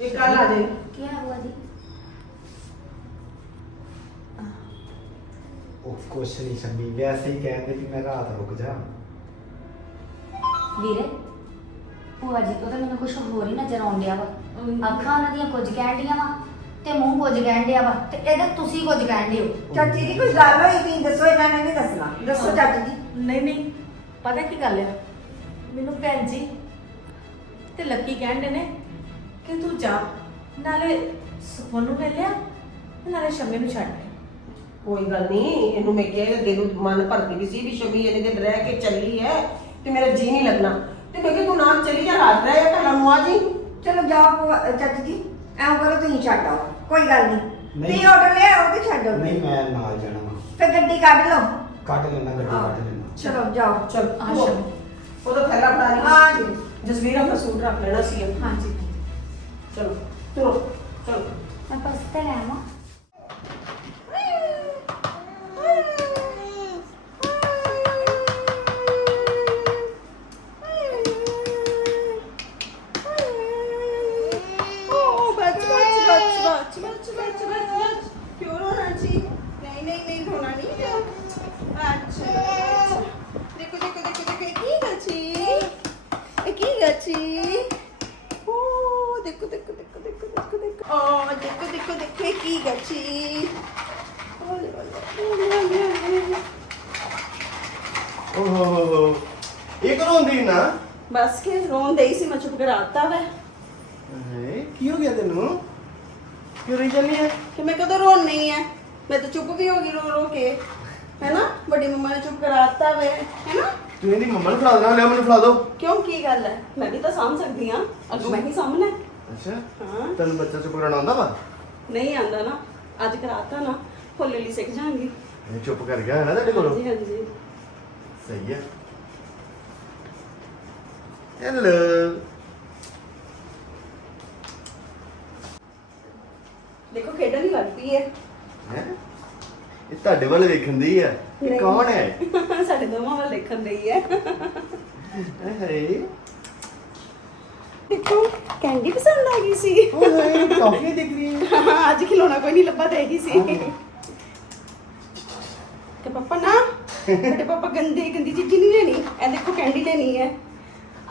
ਇਹ ਕੱਲ ਆ ਜਾਏ ਕੀ ਹੈ ਬੁਆ ਜੀ? ਉਹ ਕੁਛ ਨਹੀਂ ਸ਼ੰਮੀ ਵੈਸੇ ਹੀ ਕਹਿੰਦੇ ਕਿ ਮੈਂ ਰਾਤ ਰੁਕ ਜਾ। ਵੀਰੇ ਭੂਆ ਜੀ ਤੋਂ ਤਾਂ ਮੈਨੂੰ ਕੁਝ ਹੋਰ ਹੀ ਨਜ਼ਰ ਆਉਣ ਡਿਆ ਵਾ। ਅੱਖਾਂ ਉਹਨਾਂ ਦੀਆਂ ਕੁਝ ਕਹਿਣ ਡੀਆਂ ਵਾ ਤੇ ਮੂੰਹ ਕੁਝ ਕਹਿਣ ਡਿਆ ਵਾ ਤੇ ਇਹਦੇ ਤੁਸੀਂ ਕੁਝ ਕਹਿਣ ਡਿਓ ਚਾਚੀ ਦੀ ਕੋਈ ਗੱਲ ਹੋਈ ਵੀ ਦੱਸੋ ਇਹਨਾਂ ਨੇ ਨਹੀਂ ਦੱਸਣਾ। ਦੱਸੋ ਚਾਚੀ ਜੀ। ਨਹੀਂ ਨਹੀਂ ਪਤਾ ਕੀ ਗੱਲ ਆ? ਮੈਨੂੰ ਭੈਣ ਜੀ ਤੇ ਲੱਕੀ ਕਹਿੰਦੇ ਨੇ ਕਿ ਤੂੰ ਜਾ ਨਾਲੇ ਸੁਪਨ ਨੂੰ ਲੈ ਲਿਆ ਤੇ ਨਾਲੇ ਸ਼ਮੇ ਨੂੰ ਛੱਡ ਕੋਈ ਗੱਲ ਨਹੀਂ ਇਹਨੂੰ ਮੈਂ ਕਿਹਾ ਦਿਲ ਨੂੰ ਮਨ ਭਰਦੀ ਵੀ ਸੀ ਵੀ ਸ਼ਮੀ ਇਹਨੇ ਦਿਨ ਰਹਿ ਕੇ ਚੱਲੀ ਹੈ ਤੇ ਮੇਰਾ ਜੀ ਨਹੀਂ ਲੱਗਣਾ। ਤੇ ਮੈਂ ਕਿਹਾ ਤੂੰ ਨਾਲ ਚਲੀ ਜਾ ਰਾਤ ਰਹਿ ਜਾ ਕੱਲ ਨੂੰ ਆ ਜੀ। ਚਲੋ ਜਾਓ ਭੂਆ- ਚਾਚੀ ਜੀ ਐਂ ਕਰੋ ਤੁਸੀਂ ਛੱਡ ਆਓ ਕੋਈ ਗੱਲ ਨਹੀਂ। ਨਹੀਂ। ਤੁਸੀਂ ਆਰਡਰ ਲੈ ਆਓ ਤੇ ਛੱਡ ਆਓ? ਨਹੀਂ ਮੈਂ ਨਾਲ ਜਾਣਾ ਵਾ। ਫਿਰ ਗੱਡੀ ਕੱਢ ਲਓ। ਕੱਢ ਲੈਣਾ ਗੱਡੀ ਕੱਢ ਲੈਣਾ ਚਲੋ ਜਾਓ। ਚਲ ਆ ਸ਼ਮੀ। ਉਹ ਤਾਂ ਥੈਲਾ ਫੜਾ ਲਈ। ਹਾਂ ਜੀ। ਜਸਵੀਰ ਆਪਣਾ ਸੂਟ ਰੱਖ ਲੈਣਾ ਸੀ। ਹਾਂਜੀ ਚਲੋ ਤੁਰੋ ਚਲੋ। ਮੈਂ ਬਸ ਤੇ ਲੈ ਆਵਾਂ ਓ ਬੱਚ ਬੱਚ ਬੱਚ ਬੱਚ ਬੱਚ ਬੱਚ ਬੱਚ ਕਿਉਂ ਰੋਣਾ ਜੀ ਨਹੀਂ ਨਹੀਂ ਨਹੀਂ ਰੋਣਾ ਨਹੀਂ ਹੈ ਅੱਛਾ ਅੱਛਾ। ਦੇਖੋ ਦੇਖੋ ਦੇਖੋ ਦੇਖੋ ਇਹ ਕੀ ਗਾਚੀ ਇਹ ਕੀ ਗਾਚੀ ਓ ਦੇਖੋ ਦੇਖੋ ਦੇਖੋ ਦੇਖੋ ਦੇਖੋ ਦੇਖੋ ਓ ਦੇਖੋ ਦੇਖੋ ਦੇਖੋ ਇਹ ਕੀ ਗਾਚੀ ਓਲੇ ਓਲੇ ਓਲੇ ਓਲੇ ਓਹ ਇਹ ਕਰੋਂ ਹੁੰਦੀ ਨਾ ਬਸ ਕੇ ਰੋਣ ਦੇਈ ਸੀ ਮੈਂ ਕਰਾਤਾ ਵੈ। ਹੈ ਕੀ ਹੋ ਗਿਆ ਤੈਨੂੰ? ਕਿਉਂ ਰਹੀ ਜਾਂਦੀ ਹੈ? ਕਿ ਮੈਂ ਕਦੋਂ ਰੋਣ ਨਹੀਂ ਹੈ ਮੈਂ ਤਾਂ ਚੁੱਪ ਵੀ ਹੋ ਗਈ ਰੋ ਰੋ ਕੇ। ਹੈਨਾ? ਵੱਡੀ ਮੰਮਾ ਨੇ ਚੁੱਪ ਕਰਾਤਾ ਵੇ ਹੈਨਾ? ਤੂੰ ਇਹਦੀ ਮੰਮਾ ਨੂੰ ਫੜਾ ਦੇਣਾ ਲਿਆ ਮੈਨੂੰ ਫੜਾ ਦੋ। ਕਿਉਂ? ਕੀ ਗੱਲ ਹੈ? ਮੈਂ ਵੀ ਤਾਂ ਸਾਂਭ ਸਕਦੀ ਹਾਂ ਅੱਗੋਂ ਮੈਂ ਹੀ ਸਾਂਭਣਾ। ਹੈ। ਅੱਛਾ। ਹਾਂ। ਤੈਨੂੰ ਬੱਚਾ ਚੁੱਪ ਕਰਾਉਣਾ ਆਉਂਦਾ ਵਾ? ਨਹੀਂ ਆਂਦਾ ਨਾ। ਅੱਜ ਕਰਾਤਾ ਨਾ। ਹੌਲੀ ਹੌਲੀ ਸਿੱਖ ਜਾਾਂਗੀ ਇਹ ਚੁੱਪ ਕਰ ਗਿਆ ਹੈ ਨਾ ਤੁਹਾਡੇ ਕੋਲੋਂ? ਹਾਂਜੀ ਹਾਂਜੀ। ਸਹੀ ਹੈ। ਹੈਲੋ ਦੇਖੋ ਹੀ? ਇਹ ਤੁਹਾਡੇ ਵੱਲ ਵੇਖਣ ਦੀ ਹੈ ਇਹ ਨਹੀਂ। ਕੌਣ ਹੈ? ਸਾਡੇ ਦੋਵਾਂ ਵੱਲ ਦੇਖਣ ਰਹੀ ਹੈ। ਹੈ ਦੇਖੋ ਕੈਂਡੀ ਪਸੰਦ ਆ ਗਈ ਸੀ। ਉਹ ਹੈ ਕਾਫੀ ਦਿਖ ਰਹੀ ਹੈ। ਅੱਜ ਖਿਲੌਣਾ ਕੋਈ ਨਹੀਂ ਲੱਭਾ ਤੇ ਇਹੀ ਸੀ ਤੇ ਪਾਪਾ ਨਾ ਬੇਟੇ ਪਾਪਾ ਗੰਦੀ ਗੰਦੀ ਚੀਜ਼ ਨਹੀਂ ਲੈਣੀ। ਇਹ ਦੇਖੋ ਕੈਂਡੀ ਲੈਣੀ ਹੈ।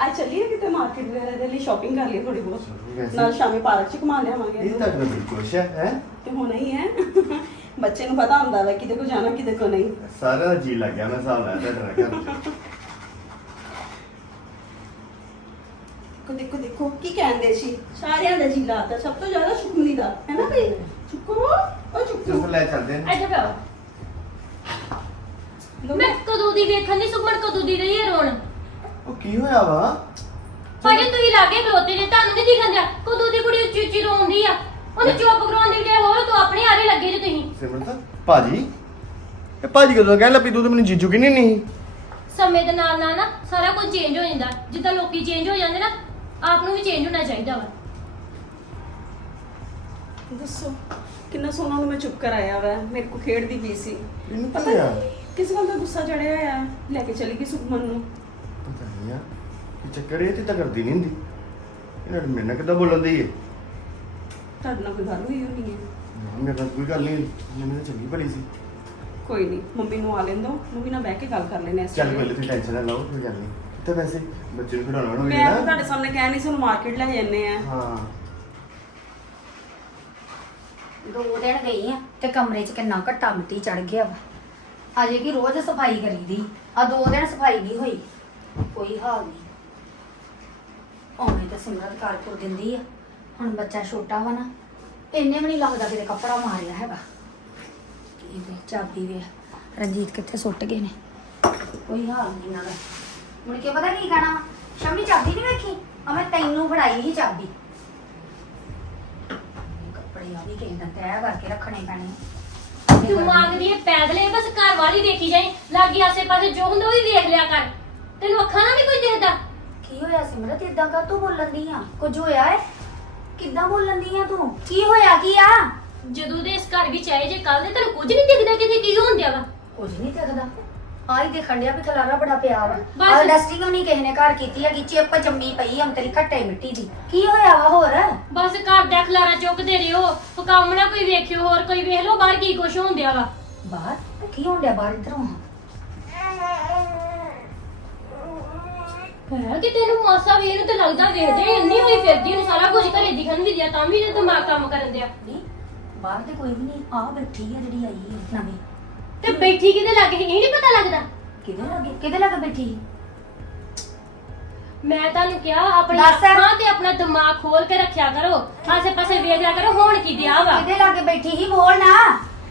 ਅੱਜ ਚੱਲੀਏ ਕਿਤੇ ਮਾਰਕੀਟ ਵਗੈਰਾ ਦੇ ਲਈ? ਸ਼ਾਪਿੰਗ ਕਰ ਲਈ ਥੋੜੀ ਬਹੁਤ। ਵੈਸੇ- ਨਾਲ ਸ਼ਾਮੀ ਪਾਰਕ ਚ ਘੁਮਾ ਲਿਆਵਾਂਗੇ। ਇਹ ਤੁਹਾਡੇ ਨਾਲ ਬਿਲਕੁਲ ਹੈ ਹੈ? ਤੇ ਹੋਣਾ ਹੀ ਹੈ। ਬੱਚੇ ਨੂੰ ਪਤਾ ਹੁੰਦਾ ਵਾ ਕਿਤੇ ਕੋ ਜਾਣਾ ਕਿਤੇ ਕੋ ਨਹੀਂ। ਸਾਰਾ ਜੀ ਲੱਗ ਗਿਆ ਮੈਂ ਹਿਸਾਬ ਨਾਲ ਤੁਹਾਡੇ ਘਰ। ਚ। ਦੇਖੋ ਦੇਖੋ ਦੇਖੋ ਕੀ ਕਹਿੰਦੇ ਸੀ? ਸਾਰਿਆਂ ਦਾ ਜੀ ਲਾਤਾ ਸਭ ਤੋਂ ਜ਼ਿਆਦਾ ਸ਼ੁਕਮਨੀ ਦਾ ਹੈ ਨਾ ਭਈ? ਚੁੱਕੋ ਉਹ ਚੁੱਪ ਚੁੱਕੋ ਲੈ ਚੱਲਦੇ ਨੇ। ਇੱਥੇ ਪਿਓ ਮੈਂ ਕਦੋਂ ਦੀ ਵੇਖਣ ਦੀ ਸੁਖਮਣ ਕਦੋਂ ਦੀ ਰਹੀ ਹੈ ਰੋਣ? ਉਹ ਕੀ ਹੋਇਆ ਵਾ? ਭਾਜੀ ਤੁਸੀਂ ਲਾਗੇ ਖਲੋਤੇ ਜੇ ਤੁਹਾਨੂੰ ਨਹੀਂ ਦਿਖਣ ਦਿਆ? ਕਦੋਂ ਦੀ ਕੁੜੀ ਉੱਚੀ ਉੱਚੀ ਰੋਂਦੀ ਆ? ਉਹਨੂੰ ਚੁੱਪ ਕਰਾਉਣ ਦੀ ਬਜਾਏ ਹੋਰ ਤੂੰ ਆਪਣੇ ਹਾਰੇ ਲੱਗੇ ਜੇ ਤੁਸੀਂ। ਸਿਮਰਤ ਭਾਜੀ? ਇਹ ਭਾਜੀ ਕਦੋਂ ਕਹਿ ਲੱਪੀ ਤੂੰ ਤੇ ਮੈਨੂੰ ਜੀਜੂ ਕਿੰਨੀ ਨਹੀਂ ਸਮੇਂ ਦੇ ਨਾਲ ਨਾਲ ਨਾ ਸਾਰਾ ਕੁਝ ਚੇਂਜ ਹੋ ਜਾਂਦਾ। ਜਿੱਦਾਂ ਲੋਕੀ ਚੇਂਜ ਹੋ ਜਾਂਦੇ ਨਾ ਆਪ ਨੂੰ ਵੀ ਚੇਂਜ ਹੋਣਾ ਚਾਹੀਦਾ ਵਾ। ਦੱਸੋ ਕਿੰਨਾ ਸੋਹਣਾ ਨੂੰ ਮੈਂ ਚੁੱਪ ਕਰਾਇਆ ਵਾ? ਮੇਰੇ ਕੋ ਖੇਡਦੀ ਪਈ ਸੀ। ਇਹਨੂੰ ਪਤਾ ਨਹੀਂ ਕਿਸ ਗੱਲ ਦਾ ਗੁੱਸਾ ਚੜਿਆ ਹੋਇਆ? ਲੈ ਕੇ ਚਲੀ ਗਈ ਸੁਖਮਨ ਨੂੰ। ਆ ਕੀ ਚੱਕਰ ਇਹ ਤੇ ਤਾਂ ਕਰਦੀ ਨਹੀਂ ਹੁੰਦੀ। ਇਹਨਾਂ ਨੇ ਮੇਰੇ ਨਾਲ ਕਿੱਦਾਂ ਬੋਲਣ ਦੀ ਹੈ? ਤੁਹਾਡੇ ਨਾਲ ਕੋਈ ਗੱਲ ਹੋਈ ਹੋਣੀ ਹੈ? ਮੇਰੇ ਨਾਲ ਕੋਈ ਗੱਲ ਨਹੀਂ ਮੈਨੂੰ ਤਾਂ ਚੰਗੀ ਭਲੀ ਸੀ। ਕੋਈ ਨਹੀਂ ਮੰਮੀ ਨੂੰ ਆ ਲੈਣ ਦੋ ਮੰਮੀ ਨਾਲ ਬਹਿ ਕੇ ਗੱਲ ਕਰ ਲੈਣੇ ਇਸ ਚੱਲ ਵੇਲੇ। ਪਹਿਲੇ ਤੁਸੀਂ ਟੈਨਸ਼ਨ ਨਾ ਲਓ ਕੋਈ ਗੱਲ ਨਹੀਂ। ਕਿੱਥੇ ਵੈਸੇ? ਬੱਚੇ ਨੂੰ ਖਿਡਾਉਣਾ ਹੋਣਾ ਮੈਂ ਤਾਂ ਤੁਹਾਡੇ ਸਾਹਮਣੇ ਕਹਿ ਨਹੀਂ ਸੀ ਉਹਨੂੰ ਮਾਰਕੀਟ ਲੈ ਜੰਨੇ ਆ ਹਾਂ। ਦੋ ਦਿਨ ਗਈ ਆ ਤੇ ਕਮਰੇ 'ਚ ਕਿੰਨਾ ਘੱਟਾ ਮਿੱਟੀ ਚੜ ਗਿਆ ਵਾ। ਅਜੇ ਕੀ ਰੋਜ਼ ਸਫ਼ਾਈ ਕਰੀਦੀ ਆ ਦੋ ਦਿਨ ਸਫ਼ਾਈ ਨਹੀਂ ਹੋਈ। ਕੋਈ ਹਾਲ ਨਹੀਂ। ਉਹਨੇ ਤਾਂ ਸਿਮਰਤ ਕਾਰਪੁਰ ਦਿੰਦੀ ਆ। ਹੁਣ ਬੱਚਾ ਛੋਟਾ ਵਾ ਨਾ, ਇੰਨੇ ਵੀ ਨਹੀਂ ਲੱਗਦਾ ਕਿਤੇ ਕੱਪੜਾ ਮਾਰਿਆ ਹੈਗਾ। ਇਹ ਵੇ ਚਾਬੀ ਵੇ ਰਣਜੀਤ ਕਿੱਥੇ ਸੁੱਟ ਗਏ ਨੇ। ਕੋਈ ਹਾਲ ਨਹੀਂ ਇਹਨਾਂ ਮੁੜ ਕੇ ਪਤਾ ਕੀ ਕਹਿਣਾ ਵਾ? ਸ਼ਮੀ ਚਾਬੀ ਨਹੀਂ ਵੇਖੀ? ਆ ਮੈਂ ਤੈਨੂੰ ਫੜਾਈ ਸੀ ਚਾਬੀ। ਕੱਪੜੇ ਆ ਵੀ ਕਿਸੇ ਤੈਅ ਕਰਕੇ ਰੱਖਣੇ ਪੈਣੇ। ਤੂੰ ਮੰਗਦੀ ਹੈ ਪੈਦਲੇ, ਬਸ ਘਰ ਵਾਲੀ ਦੇਖੀ ਜਾਏ ਲਾਗੇ ਆਸੇ ਪਾਸੇ ਜੋ ਹੁੰਦਾ ਉਹ ਵੀ ਵੇਖ ਲਿਆ ਕਰ। ਤੈਨੂੰ ਅੱਖਾਂ ਨਾਲ ਵੀ ਕੋਈ ਦਿਖਦਾ? ਕੀ ਹੋਇਆ ਸਿਮਰਤ? ਇਦਾਂ ਕਾ ਤੂੰ ਬੋਲਣ ਦੀ ਆ? ਕੁਝ ਹੋਇਆ ਹੈ ਕਿੱਦਾਂ ਬੋਲਣ ਦੀ ਆ ਤੂੰ? ਕੀ ਹੋਇਆ? ਕੀ ਆ? ਜਦੋਂ ਦੇ ਇਸ ਘਰ ਵਿੱਚ ਆਏ ਜੇ ਕੱਲ ਦੇ ਤੈਨੂੰ ਕੁਝ ਨਹੀਂ ਦਿਖਦਾ ਕਿਤੇ ਕੀ ਹੋਣ ਡਿਆ ਵਾ। ਕੁਝ ਨਹੀਂ ਦਿਖਦਾ। ਆਈ ਦੇਖਣ ਡਿਆ ਵੀ ਖਲਾਰਾ ਬੜਾ ਪਿਆ ਵਾ। ਬਸ। ਆ ਡਸਟਿੰਗ ਨਹੀਂ ਕਿਸੇ ਨੇ ਘਰ ਕੀਤੀ ਹੈਗੀ ਚਿੱਪ ਜੰਮੀ ਪਈ ਅੰਤਰੀ ਘੱਟੇ ਮਿੱਟੀ ਦੀ। ਕੀ ਹੋਇਆ ਵਾ ਹੋਰ? ਬਸ ਘਰ ਦਾ ਖਲਾਰਾ ਚੁੱਕਦੇ ਰਹੋ। ਕੰਮ ਨਾ ਕੋਈ ਵੇਖਿਓ ਹੋਰ ਕੋਈ ਵੇਖ ਲਓ ਬਾਹਰ ਕੀ ਕੁਛ ਹੁੰਦਿਆ ਵਾ। ਬਾਹਰ? ਤੇ ਕੀ ਹੋਣ ਡਿਆ ਬਾਹਰ ਇਧਰੋਂ? ਕਿ ਤੈਨੂੰ ਮਾਸਾ ਵੀ ਇਹਨੂੰ ਤੇ ਲੱਗਦਾ ਵੇਖਦੇ ਇੰਨੀ ਹੋਈ ਫਿਰਦੀ ਉਹਨੂੰ ਸਾਰਾ ਕੁਝ ਘਰੇ ਦਿਖਣ ਵੀ ਦਿਆ ਤਾਂ ਵੀ ਇਹਦਾ ਦਿਮਾਗ ਕੰਮ ਕਰਨ ਦਿਆ। ਨਹੀਂ ਬਾਹਰ ਤੇ ਕੋਈ ਵੀ ਨਹੀਂ ਆ ਬੈਠੀ ਆ ਜਿਹੜੀ ਆਈ ਹੈ ਨਵੀਂ। ਤੇ ਬੈਠੀ ਕਿਤੇ ਲੱਗ ਇਹ ਨਹੀਂ ਪਤਾ ਲੱਗਦਾ। ਕਿਹਦੇ ਲੱਗੇ? ਕਿਹਦੇ ਲੱਗੇ ਬੈਠੀ ਮੈਂ ਤੁਹਾਨੂੰ ਕਿਹਾ ਆਪਣੀ ਦੱਸ। ਅੱਖਾਂ ਤੇ ਆਪਣਾ ਦਿਮਾਗ ਖੋਲ ਕੇ ਰੱਖਿਆ ਕਰੋ। ਆਸੇ ਪਾਸੇ ਵੇਖ ਲਿਆ ਕਰੋ ਹੁਣ ਕੀ ਦਿਆ ਵਾ। ਕਿਹਦੇ ਲੱਗੇ ਬੈਠੀ ਹੀ ਬੋਲ ਨਾ।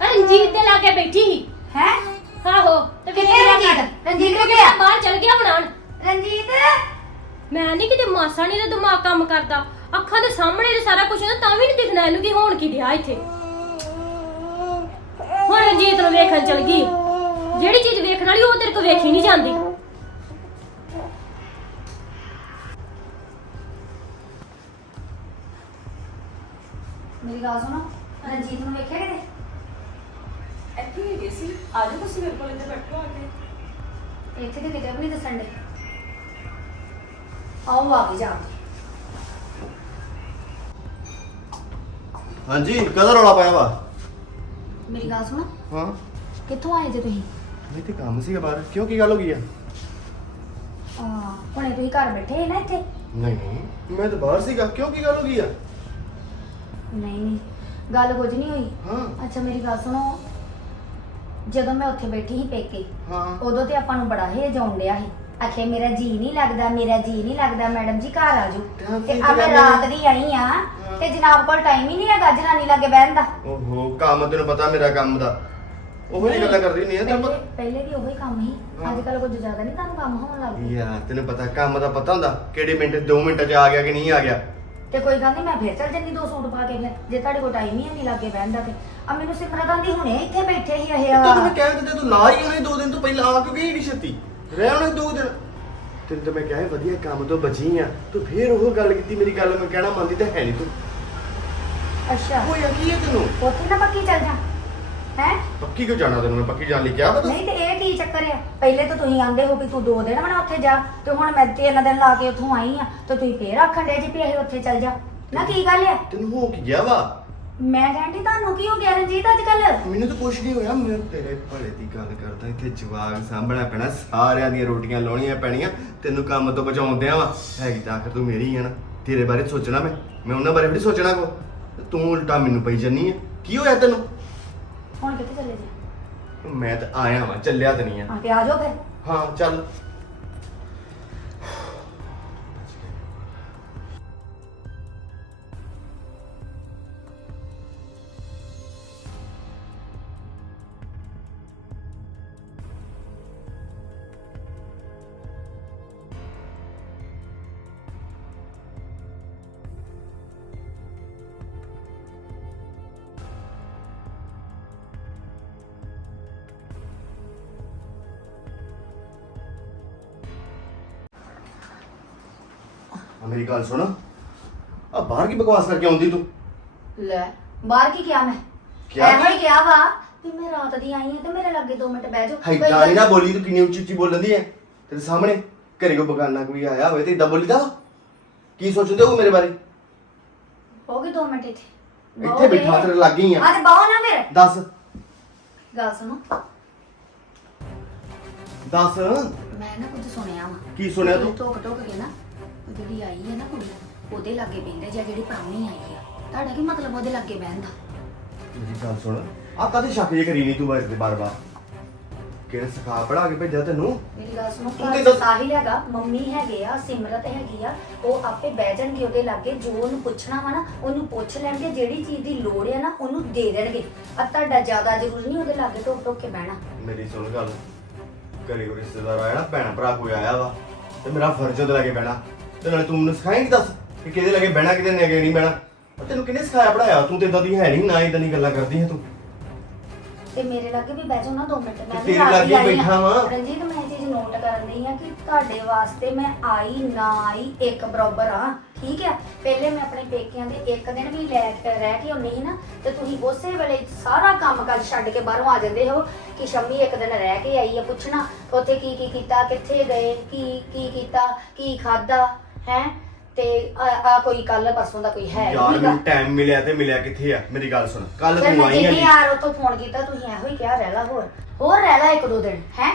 ਰਣਜੀਤ ਦੇ ਲਾਗੇ ਬੈਠੀ ਸੀ। ਹੈ? ਆਹੋ ਤੇ ਕਿੱਥੇ ਲਿਆ ਰਣਜੀਤ? ਰਣਜੀਤ ਕਿੱਥੇ ਆ? ਬਾਹਰ ਚਲ ਗਿਆ ਹੁਣ ਰਣਜੀਤ? ਮੈਂ ਨਹੀਂ ਕਿਤੇ ਮਾਸਾ ਨਹੀਂ ਇਹਦਾ ਦਿਮਾਗ ਕੰਮ ਕਰਦਾ। ਅੱਖਾਂ ਦੇ ਸਾਹਮਣੇ ਤੇ ਸਾਰਾ ਕੁਝ ਹੁੰਦਾ ਤਾਂ ਵੀ ਨਹੀਂ ਦਿਖਣਾ ਇਹਨੂੰ ਕਿ ਹੋਣ ਕੀ ਦਿਆ ਇੱਥੇ। ਹੁਣ ਰਣਜੀਤ ਨੂੰ ਵੇਖਣ ਚਲ ਗਈ। ਜਿਹੜੀ ਚੀਜ਼ ਵੇਖਣ ਵਾਲੀ ਉਹ ਤੇਰੇ ਕੋ ਵੇਖੀ ਨਹੀਂ ਜਾਂਦੀ। ਮੇਰੀ ਗੱਲ ਸੁਣੋ ਰਣਜੀਤ ਨੂੰ ਵੇਖਿਆ ਕਿਤੇ? ਇੱਥੇ ਹੀ ਗਈ ਸੀ। ਆ ਜਾਓ ਤੁਸੀਂ ਮੇਰੇ ਕੋਲ ਇੱਥੇ ਬੈਠੋ ਆ ਕੇ। ਇੱਥੇ ਤੇ ਕਿਤੇ ਵੀ ਨਹੀਂ ਦੱਸਣ ਦੇ ਆਓ ਆ ਗਈ ਜਾ। ਕੇ। ਹਾਂਜੀ ਕਦੋਂ ਰੌਲਾ ਪਾਇਆ ਵਾ? ਮੇਰੀ ਗੱਲ ਸੁਣੋ। ਹਾਂ। ਕਿੱਥੋਂ ਆਏ ਜੇ ਤੁਸੀਂ? ਨਹੀਂ ਤੇ ਕੰਮ ਸੀਗਾ ਬਾਹਰ। ਕਿਉਂ ਕੀ ਗੱਲ ਹੋ ਗਈ ਆ? ਆ ਹੁਣੇ ਤੁਸੀਂ ਘਰ ਬੈਠੇ ਨਾ ਇੱਥੇ? ਨਹੀਂ ਨਹੀਂ ਮੈਂ ਤਾਂ ਬਾਹਰ ਸੀਗਾ। ਕਿਉਂ ਕੀ ਗੱਲ ਹੋ ਗਈ ਆ? ਨਹੀਂ ਨਹੀਂ। ਗੱਲ ਕੁਝ ਨਹੀਂ ਹੋਈ। ਹਾਂ। ਅੱਛਾ ਮੇਰੀ ਗੱਲ ਸੁਣੋ। ਜਦੋਂ ਮੈਂ ਉੱਥੇ ਬੈਠੀ ਸੀ ਪੇਕੇ ਹਾਂ। ਉਦੋਂ ਤੇ ਆਪਾਂ ਨੂੰ ਬੜਾ ਹੇਜ ਆਉਣ ਡਿਆ ਸੀ। ਆਖੇ ਮੇਰਾ ਜੀ ਨਹੀਂ ਲੱਗਦਾ ਮੇਰਾ ਜੀ ਨਹੀਂ ਲੱਗਦਾ ਮੈਡਮ ਜੀ ਘਰ ਆ ਜਾਓ। ਤਾਂ ਤੇ ਆ ਮੈਂ ਰਾਤ? ਦੀ ਆਈ ਆ ਤੇ ਜਨਾਬ ਕੋਲ ਟਾਈਮ ਹੀ ਨਹੀਂ ਹੈਗਾ ਜਨਾਨੀ ਲੱਗੇ ਬਹਿਣ ਦਾ। ਓਹੋ ਕੰਮ ਤੈਨੂੰ ਪਤਾ ਮੇਰਾ ਕੰਮ ਦਾ। ਉਹੋ ਜਿਹੀ ਗੱਲਾਂ ਕਰਦੀ ਨਹੀਂ ਆ ਤੈਨੂੰ ਪਤਾ? ਪਹਿਲੇ ਵੀ ਉਹੀ ਕੰਮ ਹਾਂ। ਅੱਜ ਕੱਲ ਕੁਝ ਜ਼ਿਆਦਾ ਨਹੀਂ ਤੁਹਾਨੂੰ ਕੰਮ ਹੋਣ ਲੱਗ ਗਿਆ ਯਾਰ ਤੈਨੂੰ ਪਤਾ ਕੰਮ ਦਾ ਪਤਾ ਹੁੰਦਾ ਕਿਹੜੇ ਮਿੰਟ 2 ਮਿੰਟਾਂ 'ਚ ਆ ਗਿਆ ਕਿ ਨਹੀਂ ਆ ਗਿਆ। ਤੇ ਕੋਈ ਗੱਲ ਨਹੀਂ ਮੈਂ ਫੇਰ ਚੱਲ ਜੰਨੀ ਦੋ ਸੂਟ ਪਾ ਕੇ ਫਿਰ। ਜੇ ਤੁਹਾਡੇ ਕੋਲ ਟਾਈਮ ਹੀ ਨਹੀਂ ਲੱਗੇ ਬਹਿਣ ਦਾ ਤੇ। ਆ ਮੈਨੂੰ ਸਿਮਰਤ ਆਂਦੀ ਹੁਣੇ ਇੱਥੇ ਬੈਠੇ ਹੀ ਇਹ। ਆ ਮੈਂ ਕਹਿ ਦਿੰਦਾ ਤੂੰ ਲਾ ਹੀ ਉਹਨੇ 2 ਦਿਨ ਤੋਂ ਪਹਿਲਾਂ ਆ ਕਿਉਂ ਗਈ ਏਡੀ ਛੇਤੀ। ਰਹਿ ਉਹਨੇ 2 ਦਿਨ। ਤੈਨੂੰ ਤਾਂ ਮੈਂ ਕਿਹਾ ਸੀ, ਵਧੀਆ ਕੰਮ ਤੋਂ ਬਚੀ ਆ। ਤੂੰ ਫੇਰ ਉਹ ਗੱਲ ਕੀਤੀ ਮੇਰੀ ਗੱਲ ਮੈਂ ਕਹਿਣਾ ਮੰਨਦੀ ਤਾਂ ਹੈ ਨਹੀਂ ਤੂੰ। ਅੱਛਾ। ਹੋਇਆ ਕੀ ਹੈ ਤੈਨੂੰ? ਉੱਥੇ ਨਾ ਪੱਕੀ ਚੱਲ ਜਾ। ਹੈ? ਪੱਕੀ ਕਿਉਂ ਜਾਣਾ ਤੈਨੂੰ? ਮੈਂ ਪੱਕੀ ਜਾਣ ਲਈ ਕਿਹਾ ਪਤਾ ਨਹੀਂ ਤੇ ਇਹ ਕੀ ਚੱਕਰ ਆ? ਪਹਿਲੇ ਤਾਂ ਤੁਸੀਂ ਆਂਦੇ ਹੋ ਵੀ ਤੂੰ ਦੋ ਦਿਨ ਬਣਾ ਉੱਥੇ ਜਾ ਤੇ ਹੁਣ ਮੈਂ ਤਿੰਨ ਦਿਨ ਲਾ ਕੇ ਉੱਥੋਂ ਆਈ ਆ ਤੇ ਤੁਸੀਂ ਫੇਰ ਆਖਣ ਦੇ ਜੀ ਵੀ ਅਸੀਂ ਉੱਥੇ ਚੱਲ ਜਾ। ਨਾ ਕੀ ਗੱਲ ਆ? ਤੈਨੂੰ ਹੋ ਕੀ ਗਿਆ ਵਾ? ਮੈਂ ਕਹਿੰਦੀ ਤੁਹਾਨੂੰ ਕੀ ਹੋ ਗਿਆ ਰਣਜੀਤ ਅੱਜ ਕੱਲ ਮੈਨੂੰ ਤਾਂ ਕੁਛ ਨਹੀਂ ਹੋਇਆ ਮੈਂ ਤੇਰੇ ਭਲੇ ਦੀ ਗੱਲ ਕਰਦਾ ਇੱਥੇ ਜਵਾਗ ਸਾਂਭਣਾ ਪੈਣਾ ਸਾਰਿਆਂ ਦੀਆਂ ਰੋਟੀਆਂ ਲਾਉਣੀਆਂ ਪੈਣੀਆਂ ਤੈਨੂੰ ਕੰਮ ਤੋਂ ਬਚਾਉਂਦਿਆਂ ਵਾ। ਹੈਗੀ ਤਾਂ ਆਖਰ ਤੂੰ ਮੇਰੀ ਆ ਨਾ ਤੇਰੇ ਬਾਰੇ ਸੋਚਣਾ ਮੈਂ ਮੈਂ ਉਹਨਾਂ ਬਾਰੇ ਵੀ ਸੋਚਣਾ ਕੋ। ਤੂੰ ਉਲਟਾ ਮੈਨੂੰ ਪਈ ਜੰਨੀ ਆ ਕੀ ਹੋਇਆ ਤੈਨੂੰ? ਹੁਣ ਕਿੱਥੇ ਚੱਲੇ ਜੀ ਮੈਂ ਤਾਂ ਆਇਆ ਵਾਂ ਚੱਲਿਆ ਤਾਂ ਨਹੀਂ ਆ। ਹਾਂ ਤੇ ਆ ਜਾਓ ਫਿਰ। ਹਾਂ ਚੱਲ। ਮੇਰੀ ਗੱਲ ਸੁਣ। ਆ ਬਾਹਰ ਕੀ ਬਕਵਾਸ ਕਰਕੇ ਆਉਂਦੀ ਤੂੰ? ਲੈ ਬਾਹਰ ਕੀ ਕਿਹਾ ਮੈਂ? ਕਿਹਾ ਐਵੇਂ ਹੀ ਕਿਹਾ ਵਾ ਵੀ ਮੈਂ ਰਾਤ ਦੀ ਆਈ ਆ ਤੇ ਮੇਰੇ ਲਾਗੇ 2 ਮਿੰਟ ਬਹਿ ਜਾਓ। ਕੋਈ ਗੱਲ- ਨਾ ਬੋਲੀ ਤੂੰ ਕਿੰਨੀ ਉੱਚੀ ਉੱਚੀ ਬੋਲਦੀ ਐ। ਤੇਰੇ ਸਾਹਮਣੇ ਘਰੇ ਕੋ ਬਗਾਨਾ ਕੋਈ ਆਇਆ ਹੋਵੇ ਤੇ ਇਦਾਂ ਬੋਲੀਦਾ? ਕੀ ਸੋਚਦੇ ਹੋ ਮੇਰੇ ਬਾਰੇ? ਹੋ ਗਏ 2 ਮਿੰਟ ਇੱਥੇ। ਇੱਥੇ ਬਿਠਾ। ਤੇਰੇ ਲੱਗ ਗਈ ਆ। ਆ ਤੇ ਬਾਹੋ ਨਾ ਫਿਰ। ਦੱਸ। ਗੱਲ ਸੁਣੋ। ਦੱਸ। ਮੈਂ ਨਾ ਕੁਝ ਸੁਣਿਆ ਵਾ। ਕੀ ਸੁਣਿਆ ਤੂੰ? ਟੋਕ ਟੋਕ ਕੇ ਨਾ ਜਿਹੜੀ ਆਈ ਹੈ ਨਾ ਕੁੜੀ ਉਹਦੇ ਲਾਗੇ ਬਹਿੰਦੇ ਜਾਂ ਜਿਹੜੀ ਪ੍ਰਾਹੁਣੀ ਆਈ ਆ। ਤੁਹਾਡਾ ਕੀ ਮਤਲਬ ਉਹਦੇ ਲਾਗੇ ਬਹਿਣ ਦਾ ਮੇਰੀ ਗੱਲ ਸੁਣ। ਆ ਕਾਹਦੇ ਸ਼ੱਕ ਜੇ ਕਰੀ ਨਹੀਂ ਤੂੰ ਬਾਰ ਬਾਰ ਬਾਰ? ਕਿਹੜਾ ਸਿਖਾ ਪੜਾ ਕੇ ਭੇਜਿਆ ਤੈਨੂੰ? ਮੇਰੀ ਗੱਲ ਸੁਣੋ ਤੂੰ ਤੇ ਦੱਸ- ਸਾਹਿਲ ਹੈਗਾ ਮੰਮੀ ਹੈਗੇ ਆ ਸਿਮਰਤ ਹੈਗੀ ਆ ਉਹ ਆਪੇ ਬਹਿ ਜਾਣਗੇ ਉਹਦੇ ਲਾਗੇ ਜੋ ਉਹਨੂੰ ਪੁੱਛਣਾ ਵਾ ਨਾ ਉਹਨੂੰ ਪੁੱਛ ਲੈਣਗੇ ਜਿਹੜੀ ਚੀਜ਼ ਦੀ ਲੋੜ ਹੈ ਨਾ ਉਹਨੂੰ ਦੇ ਦੇਣਗੇ। ਆ ਤੁਹਾਡਾ ਜ਼ਿਆਦਾ ਜ਼ਰੂਰੀ ਨਹੀਂ ਉਹਦੇ ਲਾਗੇ ਟੋਕ ਟੋਕ ਕੇ ਬਹਿਣਾ। ਮੇਰੀ ਸੁਣ ਗੱਲ। ਘਰੇ ਕੋਈ ਰਿਸ਼ਤੇਦਾਰ ਆਇਆ ਨਾ ਭੈਣ ਭਰਾ ਕੋਈ ਆਇਆ ਵਾ ਤੇ ਮੇਰਾ ਫਰਜ਼ ਉਹਦੇ ਲਾਗੇ ਬਹਿਣਾ। ਤੇ ਨਾਲੇ ਤੂੰ ਮੈਨੂੰ ਸਿਖਾਏਂਗੀ ਦੱਸ ਕਿ ਕਿਹਦੇ ਲਾਗੇ ਬਹਿਣਾ ਕਿਹਦੇ ਲਾਗੇ ਨਹੀਂ ਬਹਿਣਾ। ਉਹ ਤੈਨੂੰ ਕਿਹਨੇ ਸਿਖਾਇਆ ਪੜਾਇਆ ਤੂੰ ਤੇ ਇਦਾਂ ਦੀ ਹੈ ਨਹੀਂ ਨਾ ਇਦਾਂ ਦੀ ਗੱਲਾਂ ਕਰਦੀ ਹੈ ਤੂੰ। ਤੇ ਮੇਰੇ ਲਾਗੇ ਵੀ ਬਹਿ ਜਾਓ ਨਾ 2 ਮਿੰਟ ਮੈਂ ਵੀ ਤੇਰੇ ਲਾਗੇ ਬੈਠਾ। ਵਾਂ। ਰਣਜੀਤ ਮੈਂ ਇਹ ਚੀਜ਼ ਨੋਟ ਕਰਨ ਦੀ ਆ ਕਿ ਤੁਹਾਡੇ ਵਾਸਤੇ ਮੈਂ ਆਈ ਨਾ ਆਈ ਇੱਕ ਬਰਾਬਰ ਆ ਠੀਕ ਹੈ? ਪਹਿਲੇ ਮੈਂ ਆਪਣੇ ਪੇਕਿਆਂ ਦੇ ਇੱਕ ਦਿਨ ਵੀ ਲੈ ਕੇ ਰਹਿ ਕੇ ਹੁੰਨੀ ਸੀ ਨਾ ਤੇ ਤੁਸੀਂ ਉਸੇ ਵੇਲੇ ਸਾਰਾ ਕੰਮ ਕਾਜ ਛੱਡ ਕੇ ਬਾਹਰੋਂ ਆ ਜਾਂਦੇ ਹੋ ਕਿ ਸ਼ੰਮੀ ਇੱਕ ਦਿਨ ਰਹਿ ਕੇ ਆਈ ਆ ਪੁੱਛਣਾ ਉੱਥੇ ਕੀ ਕੀ ਕੀਤਾ ਕਿੱਥੇ ਗਏ ਕੀ ਕੀ ਕੀਤਾ ਕੀ ਖਾਦਾ ਹੈ ਤੇ ਆ ਕੋਈ ਕੱਲ ਪਰਸੋਂ ਦਾ ਕੋਈ ਹੈ ਯਾਰ ਨਹੀਂ ਮੈਨੂੰ ਟਾਈਮ ਮਿਲਿਆ ਤੇ ਮਿਲਿਆ ਕਿੱਥੇ ਆ? ਮੇਰੀ ਗੱਲ ਸੁਣ। ਕੱਲ ਤੂੰ ਆਈ ਆ ਯਾਰ ਉਤੋਂ ਫੋਨ ਕੀਤਾ ਤੁਸੀਂ ਇਹੋ ਹੀ ਕਿਹਾ ਰਹਿ ਲਾ ਹੋਰ। ਹੋਰ ਰਹਿ ਲਾ ਇੱਕ ਦੋ ਦਿਨ ਹੈ?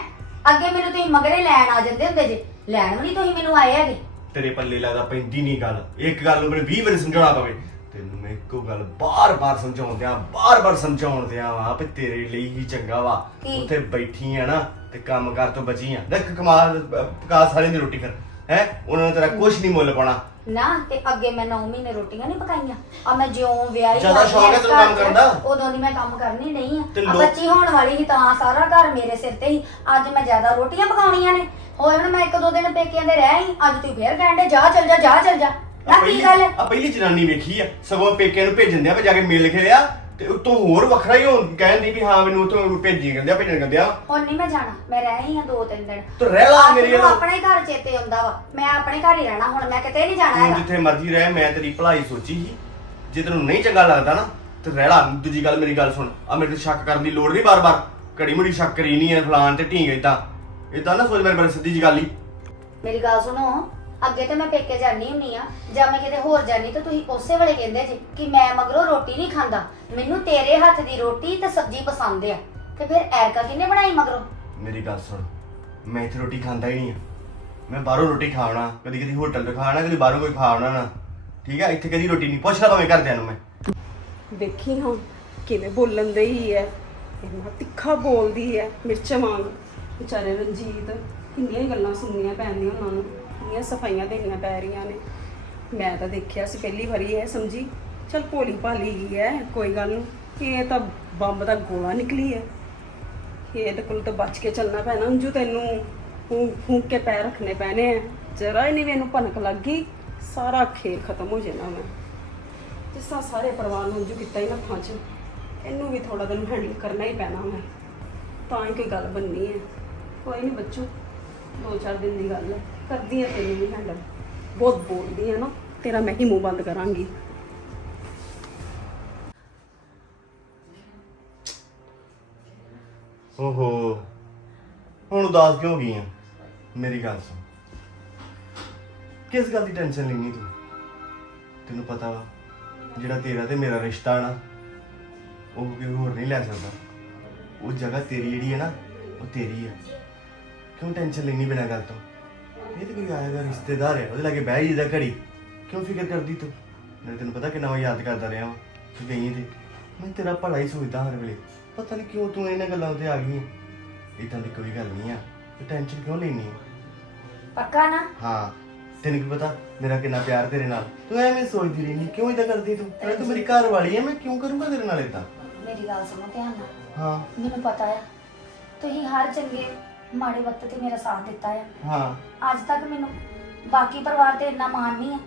ਅੱਗੇ ਮੈਨੂੰ ਤੁਸੀਂ ਮਗਰੇ ਲੈਣ ਆ ਜਾਂਦੇ ਹੁੰਦੇ ਜੇ। ਲੈਣ ਵੀ ਨਹੀਂ ਤੁਸੀਂ ਮੈਨੂੰ ਆਏ ਹੈਗੇ। ਤੇਰੇ ਪੱਲੇ ਲੱਗਦਾ ਪੈਂਦੀ ਨਹੀਂ ਗੱਲ। ਇੱਕ ਗੱਲ ਨੂੰ ਮੈਨੂੰ 20 ਵਾਰੀ ਸਮਝਾਉਣਾ ਪਵੇ। ਤੈਨੂੰ ਮੈਂ ਇੱਕੋ ਗੱਲ ਬਾਰ-ਬਾਰ ਸਮਝਾਉਣ ਦਿਆਂ ਬਾਰ-ਬਾਰ ਸਮਝਾਉਣ ਦਿਆਂ ਵਾ ਵੀ ਤੇਰੇ ਲਈ ਹੀ ਚੰਗਾ ਵਾ? ਉੱਥੇ ਬੈਠੀ ਆ ਨਾ ਤੇ ਕੰਮ ਕਰ ਤੋਂ ਬਚੀ ਆ। ਦੇਖ ਕਮਾਲ ਪਕਾ ਸਾਰਿਆਂ ਦੀ ਰੋਟੀ ਫਿਰ। ਹੈ? ਉਹਨਾਂ ਨੇ ਤੇਰਾ ਕੁਝ ਨਹੀਂ ਮੁੱਲ ਪਾਉਣਾ। ਨਾ ਤੇ ਅੱਗੇ ਮੈਂ 9 ਮਹੀਨੇ ਰੋਟੀਆਂ ਨਹੀਂ ਪਕਾਈਆਂ। ਆ ਮੈਂ ਜਿਉਂ ਵਿਆਹੀ ਜ਼ਿਆਦਾ ਹੋਈ ਸ਼ੌਕ ਹੈ ਤੈਨੂੰ ਕੰਮ ਘਰ 'ਚ, ਕਰਨ ਦਾ? ਉਦੋਂ ਦੀ ਮੈਂ ਕੰਮ ਕਰਨੀ ਨਹੀਂ ਆ। ਤੇ ਆ ਬੱਚੀ ਹੋਣ ਵਾਲੀ ਸੀ ਤਾਂ ਸਾਰਾ ਘਰ ਮੇਰੇ ਸਿਰ ਤੇ ਹੀ ਅੱਜ ਮੈਂ ਜ਼ਿਆਦਾ ਰੋਟੀਆਂ ਪਕਾਉਣੀਆਂ ਨੇ। ਹੋਏ ਹੁਣ ਮੈਂ ਇੱਕ ਦੋ ਦਿਨ ਪੇਕਿਆਂ ਦੇ ਰਹਿ ਹੀ ਅੱਜ ਤੂੰ ਫੇਰ ਕਹਿੰਦੇ ਜਾ ਚੱਲ ਜਾ ਜਾ ਚੱਲ ਜਾ। ਨਾ ਕੀ ਗੱਲ? ਆ ਪਹਿਲੀ ਜਨਾਨੀ ਵੇਖੀ ਆ। ਸਗੋਂ ਪੇਕਿਆਂ ਨੂੰ ਭੇਜਣ ਦਿਆ ਵੀ ਜਾ ਕੇ ਮਿਲ ਖਿਆ ਤੇ ਉਤੋਂ ਹੋਰ ਵੱਖਰਾ ਹੀ ਹੋਣ ਕਹਿੰਦੀ ਵੀ ਹਾਂ ਮੈਨੂੰ ਉਤੋਂ ਭੇਜੀ ਕਹਿੰਦੇ ਭੇਜਣ ਕਹਿੰਦੇ ਆ। ਹੁਣ ਨਹੀਂ ਮੈਂ ਜਾਣਾ ਮੈਂ ਰਹਿ ਹੀ ਆ ਦੋ ਤਿੰਨ ਦਿਨ। ਤੂੰ ਰਹਿ ਲਾ ਮੇਰੀ ਮੈਨੂੰ ਵੱਲੋਂ। ਆਪਣੇ ਘਰ ਚੇਤੇ ਆਉਂਦਾ ਵਾ ਮੈਂ ਆਪਣੇ ਘਰ ਹੀ ਰਹਿਣਾ ਹੁਣ ਮੈਂ ਕਿਤੇ ਨਹੀਂ ਜਾਣਾ ਤੂੰ ਹੈਗਾ। ਜਿੱਥੇ ਮਰਜ਼ੀ ਰਹਿ ਮੈਂ ਤੇਰੀ ਭਲਾਈ ਸੋਚੀ ਸੀ। ਜੇ ਤੈਨੂੰ ਨਹੀਂ ਚੰਗਾ ਲੱਗਦਾ ਨਾ ਤੇ ਰਹਿ ਲਾ ਦੂਜੀ ਗੱਲ ਮੇਰੀ ਗੱਲ ਸੁਣ। ਆ ਮੇਰੇ ਤੇ ਸ਼ੱਕ ਕਰਨ ਦੀ ਲੋੜ ਨਹੀਂ ਬਾਰ-ਬਾਰ। ਘੜੀ ਮੁੜੀ ਸ਼ੱਕ ਕਰੀ ਨਹੀਂ ਐ ਫਲਾਣ ਤੇ ਢੀਂਗ ਇਦਾਂ ਇਦਾਂ ਨਾ ਸੋਚ ਮੇਰੇ ਬਾਰੇ ਸਿੱਧੀ ਜੀ ਗੱਲ ਹੀ। ਮੇਰੀ ਗੱਲ ਸੁਣੋ ਅੱਗੇ ਤੇ ਮੈਂ ਪੇਕੇ ਜਾਣੀ ਹੁੰਨੀ ਆ ਜਾਂ ਮੈਂ ਕਿਤੇ ਹੋਰ ਜਾਣੀ ਤਾਂ ਤੁਸੀਂ ਉਸੇ ਵੇਲੇ ਕਹਿੰਦੇ ਜੀ ਕਿ ਮੈਂ ਮਗਰੋਂ ਰੋਟੀ ਨਹੀਂ ਖਾਂਦਾ। ਮੈਨੂੰ ਤੇਰੇ ਹੱਥ ਦੀ ਰੋਟੀ ਤੇ ਸਬਜ਼ੀ ਪਸੰਦ ਆ। ਤੇ ਫਿਰ ਐਰਕਾ ਕਿਹਨੇ ਬਣਾਈ ਮਗਰੋਂ? ਮੇਰੀ ਗੱਲ ਸੁਣ ਮੈਂ ਇੱਥੇ ਰੋਟੀ ਖਾਂਦਾ ਹੀ ਨਹੀਂ ਆ। ਮੈਂ ਬਾਹਰੋਂ ਰੋਟੀ ਖਾਣਾ ਕਦੀ ਕਦੀ ਹੋਟਲ ਤੋਂ ਖਾਣਾ ਕਦੀ ਬਾਹਰੋਂ ਕੋਈ ਖਾਣਾ ਨਾ। ਠੀਕ ਆ ਇੱਥੇ ਕਦੀ ਰੋਟੀ ਨਹੀਂ ਪੁੱਛ ਲਾ ਭਾਵੇਂ ਘਰਦਿਆਂ ਨੂੰ ਮੈਂ। ਵੇਖੀ ਹੁਣ ਕਿਵੇਂ ਬੋਲਣ ਦੇ ਹੀ ਹੈ ਇੰਨਾ ਤਿੱਖਾ ਬੋਲਦੀ ਹੈ ਮਿਰਚ ਵਾਂਗ ਵਿਚਾਰੇ ਰਣਜੀਤ ਕਿੰਨੀਆਂ ਹੀ ਗੱਲਾਂ ਸੁਣਨੀਆਂ ਪੈਂਦੀਆਂ ਉਹਨਾਂ ਨੂੰ। ਕਿੰਨੀਆਂ ਸਫਾਈਆਂ ਦੇਣੀਆਂ ਪੈ ਰਹੀਆਂ ਨੇ। ਮੈਂ ਤਾਂ ਦੇਖਿਆ ਸੀ ਪਹਿਲੀ ਵਾਰੀ ਇਹ, ਸਮਝੀ? ਚਲ ਭੋਲੀ ਭਾਲੀ ਹੀ ਹੈ, ਕੋਈ ਗੱਲ ਨਹੀਂ ਇਹ ਤਾਂ ਬੰਬ ਦਾ ਗੋਲਾ ਨਿਕਲੀ ਹੈ। ਕਿ ਇਹਦੇ ਕੋਲ ਤਾਂ ਬਚ ਕੇ ਚੱਲਣਾ ਪੈਣਾ। ਅੰਜੂ, ਤੈਨੂੰ ਫੂਕ ਫੂਕ ਕੇ ਪੈਰ ਰੱਖਣੇ ਪੈਣੇ ਆ। ਜਰਾ ਹੀ ਨਹੀਂ ਮੈਨੂੰ ਭਨਕ ਲੱਗ ਗਈ। ਸਾਰਾ ਖੇਲ ਖਤਮ ਹੋ ਜਾਣਾ ਮੈਂ ਜਿਸ ਤਰ੍ਹਾਂ ਸਾਰੇ ਪਰਿਵਾਰ ਨੂੰ ਅੰਜੂ ਕੀਤਾ ਹੀ ਨਾ ਹੱਥਾਂ 'ਚ, ਇਹਨੂੰ ਵੀ ਥੋੜਾ ਦਿਨ ਹੈਂਡਲ ਕਰਨਾ ਹੀ ਪੈਣਾ ਮੈਂ ਤਾਂ ਹੀ ਕੋਈ ਗੱਲ ਬਣਨੀ ਹੈ। ਕੋਈ ਨਹੀਂ ਬੱਚੂ, ਦੋ ਚਾਰ ਦਿਨ ਦੀ ਗੱਲ ਹੈ। ਕਰਦੀ ਹੈ ਤੈਨੂੰ ਵੀ ਹੈਂਡਲ ਬਹੁਤ ਬੋਲਦੀ ਹੈ ਨਾ, ਤੇਰਾ ਮੈਂ ਹੀ ਮੂੰਹ ਬੰਦ ਕਰਾਂਗੀ। ਓਹੋ, ਹੁਣ ਉਦਾਸ ਕਿਉਂ ਹੋ ਗਈ ਆ? ਮੇਰੀ ਗੱਲ ਸੁਣ। ਕਿਸ ਗੱਲ ਦੀ ਟੈਨਸ਼ਨ ਲੈਣੀ ਤੂੰ? ਤੈਨੂੰ ਪਤਾ ਵਾ, ਜਿਹੜਾ ਤੇਰਾ ਤੇ ਮੇਰਾ ਰਿਸ਼ਤਾ ਨਾ, ਉਹ ਕੋਈ ਹੋਰ ਨਹੀਂ ਲੈ ਸਕਦਾ। ਉਹ ਜਗ੍ਹਾ ਤੇਰੀ ਜਿਹੜੀ ਹੈ ਨਾ, ਉਹ ਤੇਰੀ ਹੈ ਕਿਉਂ ਟੈਨਸ਼ਨ ਲੈਣੀ ਬਿਨਾਂ ਗੱਲ ਤੋਂ? ਇਹ ਤੇ ਕੋਈ ਆਏਗਾ ਰਿਸ਼ਤੇਦਾਰ ਹੈ ਉਹਦੇ ਲਾਗੇ ਬਹਿ ਜੀਦਾ ਘੜੀ। ਕਿਉਂ ਫਿਕਰ ਕਰਦੀ ਤੂੰ? ਮੈਂ ਤੈਨੂੰ ਪਤਾ ਕਿੰਨਾ ਮੈਂ ਯਾਦ ਕਰਦਾ ਰਿਹਾ ਵਾਂ ਤੂੰ ਗਈ ਤੇ। ਮੈਂ ਤੇਰਾ ਭਲਾ ਹੀ ਸੋਚਦਾ ਹਰ ਵੇਲੇ। ਪਤਾ ਨਹੀਂ ਕਿਉਂ ਤੂੰ ਇਹਨਾਂ ਗੱਲਾਂ ਉੱਤੇ ਆ ਗਈ ਇਦਾਂ ਦੀ ਕੋਈ ਗੱਲ ਨਹੀਂ ਆ ਤੂੰ ਟੈਨਸ਼ਨ ਕਿਉਂ ਲੈਣੀ ਪੱਕਾ ਨਾ? ਹਾਂ ਤੈਨੂੰ ਕੀ ਪਤਾ ਮੇਰਾ ਕਿੰਨਾ ਪਿਆਰ ਤੇਰੇ ਨਾਲ। ਤੂੰ ਐਵੇਂ ਸੋਚਦੀ ਰਹਿੰਦੀ ਕਿਉਂ ਇਦਾਂ ਕਰਦੀ ਤੂੰ? ਅਰੇ ਤੂੰ ਮੇਰੀ ਘਰ ਵਾਲੀ ਹੈ ਮੈਂ ਕਿਉਂ ਕਰੂੰਗਾ ਤੇਰੇ ਨਾਲ ਇਦਾਂ ਮੇਰੀ ਗੱਲ ਸੁਣੋ ਧਿਆਨ ਨਾਲ। ਹਾਂ। ਮੈਨੂੰ ਪਤਾ ਆ ਤੁਸੀਂ ਹਰ ਚੰਗੇ ਮਾੜੇ ਵਕਤ ਤੇ ਮੇਰਾ ਸਾਥ ਦਿੱਤਾ ਆ। ਹਾਂ। ਅੱਜ ਤੱਕ ਮੈਨੂੰ ਬਾਕੀ ਪਰਿਵਾਰ ਤੇ ਇੰਨਾ ਮਾਣ ਨਹੀਂ ਆ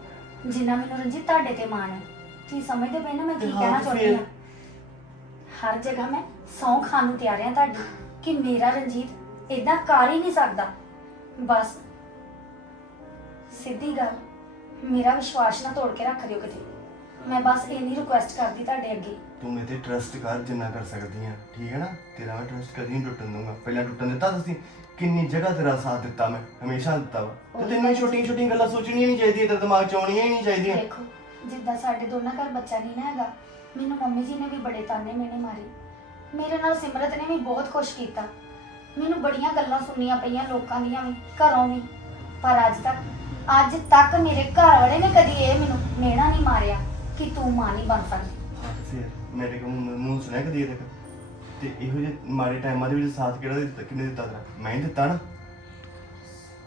ਜਿੰਨਾ ਮੈਨੂੰ ਰਣਜੀਤ ਤੁਹਾਡੇ ਤੇ ਮਾਣ ਹੈ ਤੁਸੀਂ ਸਮਝਦੇ ਪਏ ਨਾ ਮੈਂ ਕੀ ਹਾਂ ਕਹਿਣਾ ਚਾਹੁੰਦੀ ਫਿਰ? ਹਾਂ ਹਰ ਜਗ੍ਹਾ ਮੈਂ ਸੌਂ ਖਾਣ ਨੂੰ ਤਿਆਰ ਹਾਂ ਤੁਹਾਡੀ ਕਿ ਮੇਰਾ ਰਣਜੀਤ ਇਦਾਂ ਕਰ ਹੀ ਨਹੀਂ ਸਕਦਾ। ਬਸ ਸਿੱਧੀ ਗੱਲ ਮੇਰਾ ਵਿਸ਼ਵਾਸ ਨਾ ਤੋੜ ਕੇ ਰੱਖ ਦਿਓ ਕਿਤੇ। ਮੈਂ ਬਸ ਇੰਨੀ ਰਿਕੁਐਸਟ ਕਰਦੀ ਤੁਹਾਡੇ ਅੱਗੇ। ਤੂੰ ਮੇਰੇ ਤੇ ਟਰਸਟ ਕਰ ਜਿੰਨਾ ਕਰ ਸਕਦੀ ਆ ਠੀਕ ਹੈ ਨਾ? ਤੇਰਾ ਮੈਂ ਟਰਸਟ ਕਦੀ ਨਹੀਂ ਟੁੱਟਣ ਦੂੰਗਾ ਪਹਿਲਾਂ ਟੁੱਟਣ ਦਿੱਤਾ ਤੁਸੀਂ ਕਿੰਨੀ ਜਗ੍ਹਾ ਤੇਰਾ ਸਾਥ ਦਿੱਤਾ ਮੈਂ ਹਮੇਸ਼ਾ ਦਿੱਤਾ ਵਾ। ਤੇ ਤੈਨੂੰ ਛੋਟੀਆਂ ਛੋਟੀਆਂ ਗੱਲਾਂ ਸੋਚਣੀਆਂ ਨਹੀਂ ਚਾਹੀਦੀਆਂ ਤੇਰੇ ਦਿਮਾਗ 'ਚ ਆਉਣੀਆਂ ਹੀ ਨਹੀਂ ਚਾਹੀਦੀਆਂ। ਦੇਖੋ ਜਿੱਦਾਂ ਸਾਡੇ ਦੋਨਾਂ ਘਰ ਬੱਚਾ ਨਹੀਂ ਨਾ ਹੈਗਾ ਮੈਨੂੰ ਮੰਮੀ ਜੀ ਨੇ ਵੀ ਬੜੇ ਤਾਨੇ ਮੇਨੇ ਮਾਰੇ। ਮੇਰੇ ਨਾਲ ਸਿਮਰਤ ਨੇ ਵੀ ਬਹੁਤ ਖੁਸ਼ ਕੀਤਾ। ਮੈਨੂੰ ਬੜੀਆਂ ਗੱਲਾਂ ਸੁਣਨੀਆਂ ਪਈਆਂ ਲੋਕਾਂ ਦੀਆਂ ਵੀ ਘਰੋਂ ਵੀ। ਪਰ ਅੱਜ ਤੱਕ ਅੱਜ ਤੱਕ ਮੇਰੇ ਘਰ ਵਾਲੇ ਨੇ ਕਦੀ ਇਹ ਮੈਨੂੰ ਮੇਣਾ ਨਹੀਂ ਮਾਰਿਆ। ਕਿ ਤੂੰ ਮਾਂ ਨਹੀਂ ਬਣ ਸਕਦੀ। ਫਿਰ ਮੇਰੇ ਕੋਲ ਮੂੰਹ ਸੁਣਿਆ ਕਦੀ ਇਹ ਤੱਕ? ਤੇ ਇਹੋ ਜਿਹੇ ਮਾੜੇ ਟਾਈਮਾਂ ਦੇ ਵਿੱਚ ਸਾਥ ਕਿਹੜਾ ਦਿੱਤਾ ਕਿਹਨੇ ਦਿੱਤਾ ਤੇਰਾ? ਮੈਂ ਹੀ ਦਿੱਤਾ ਨਾ।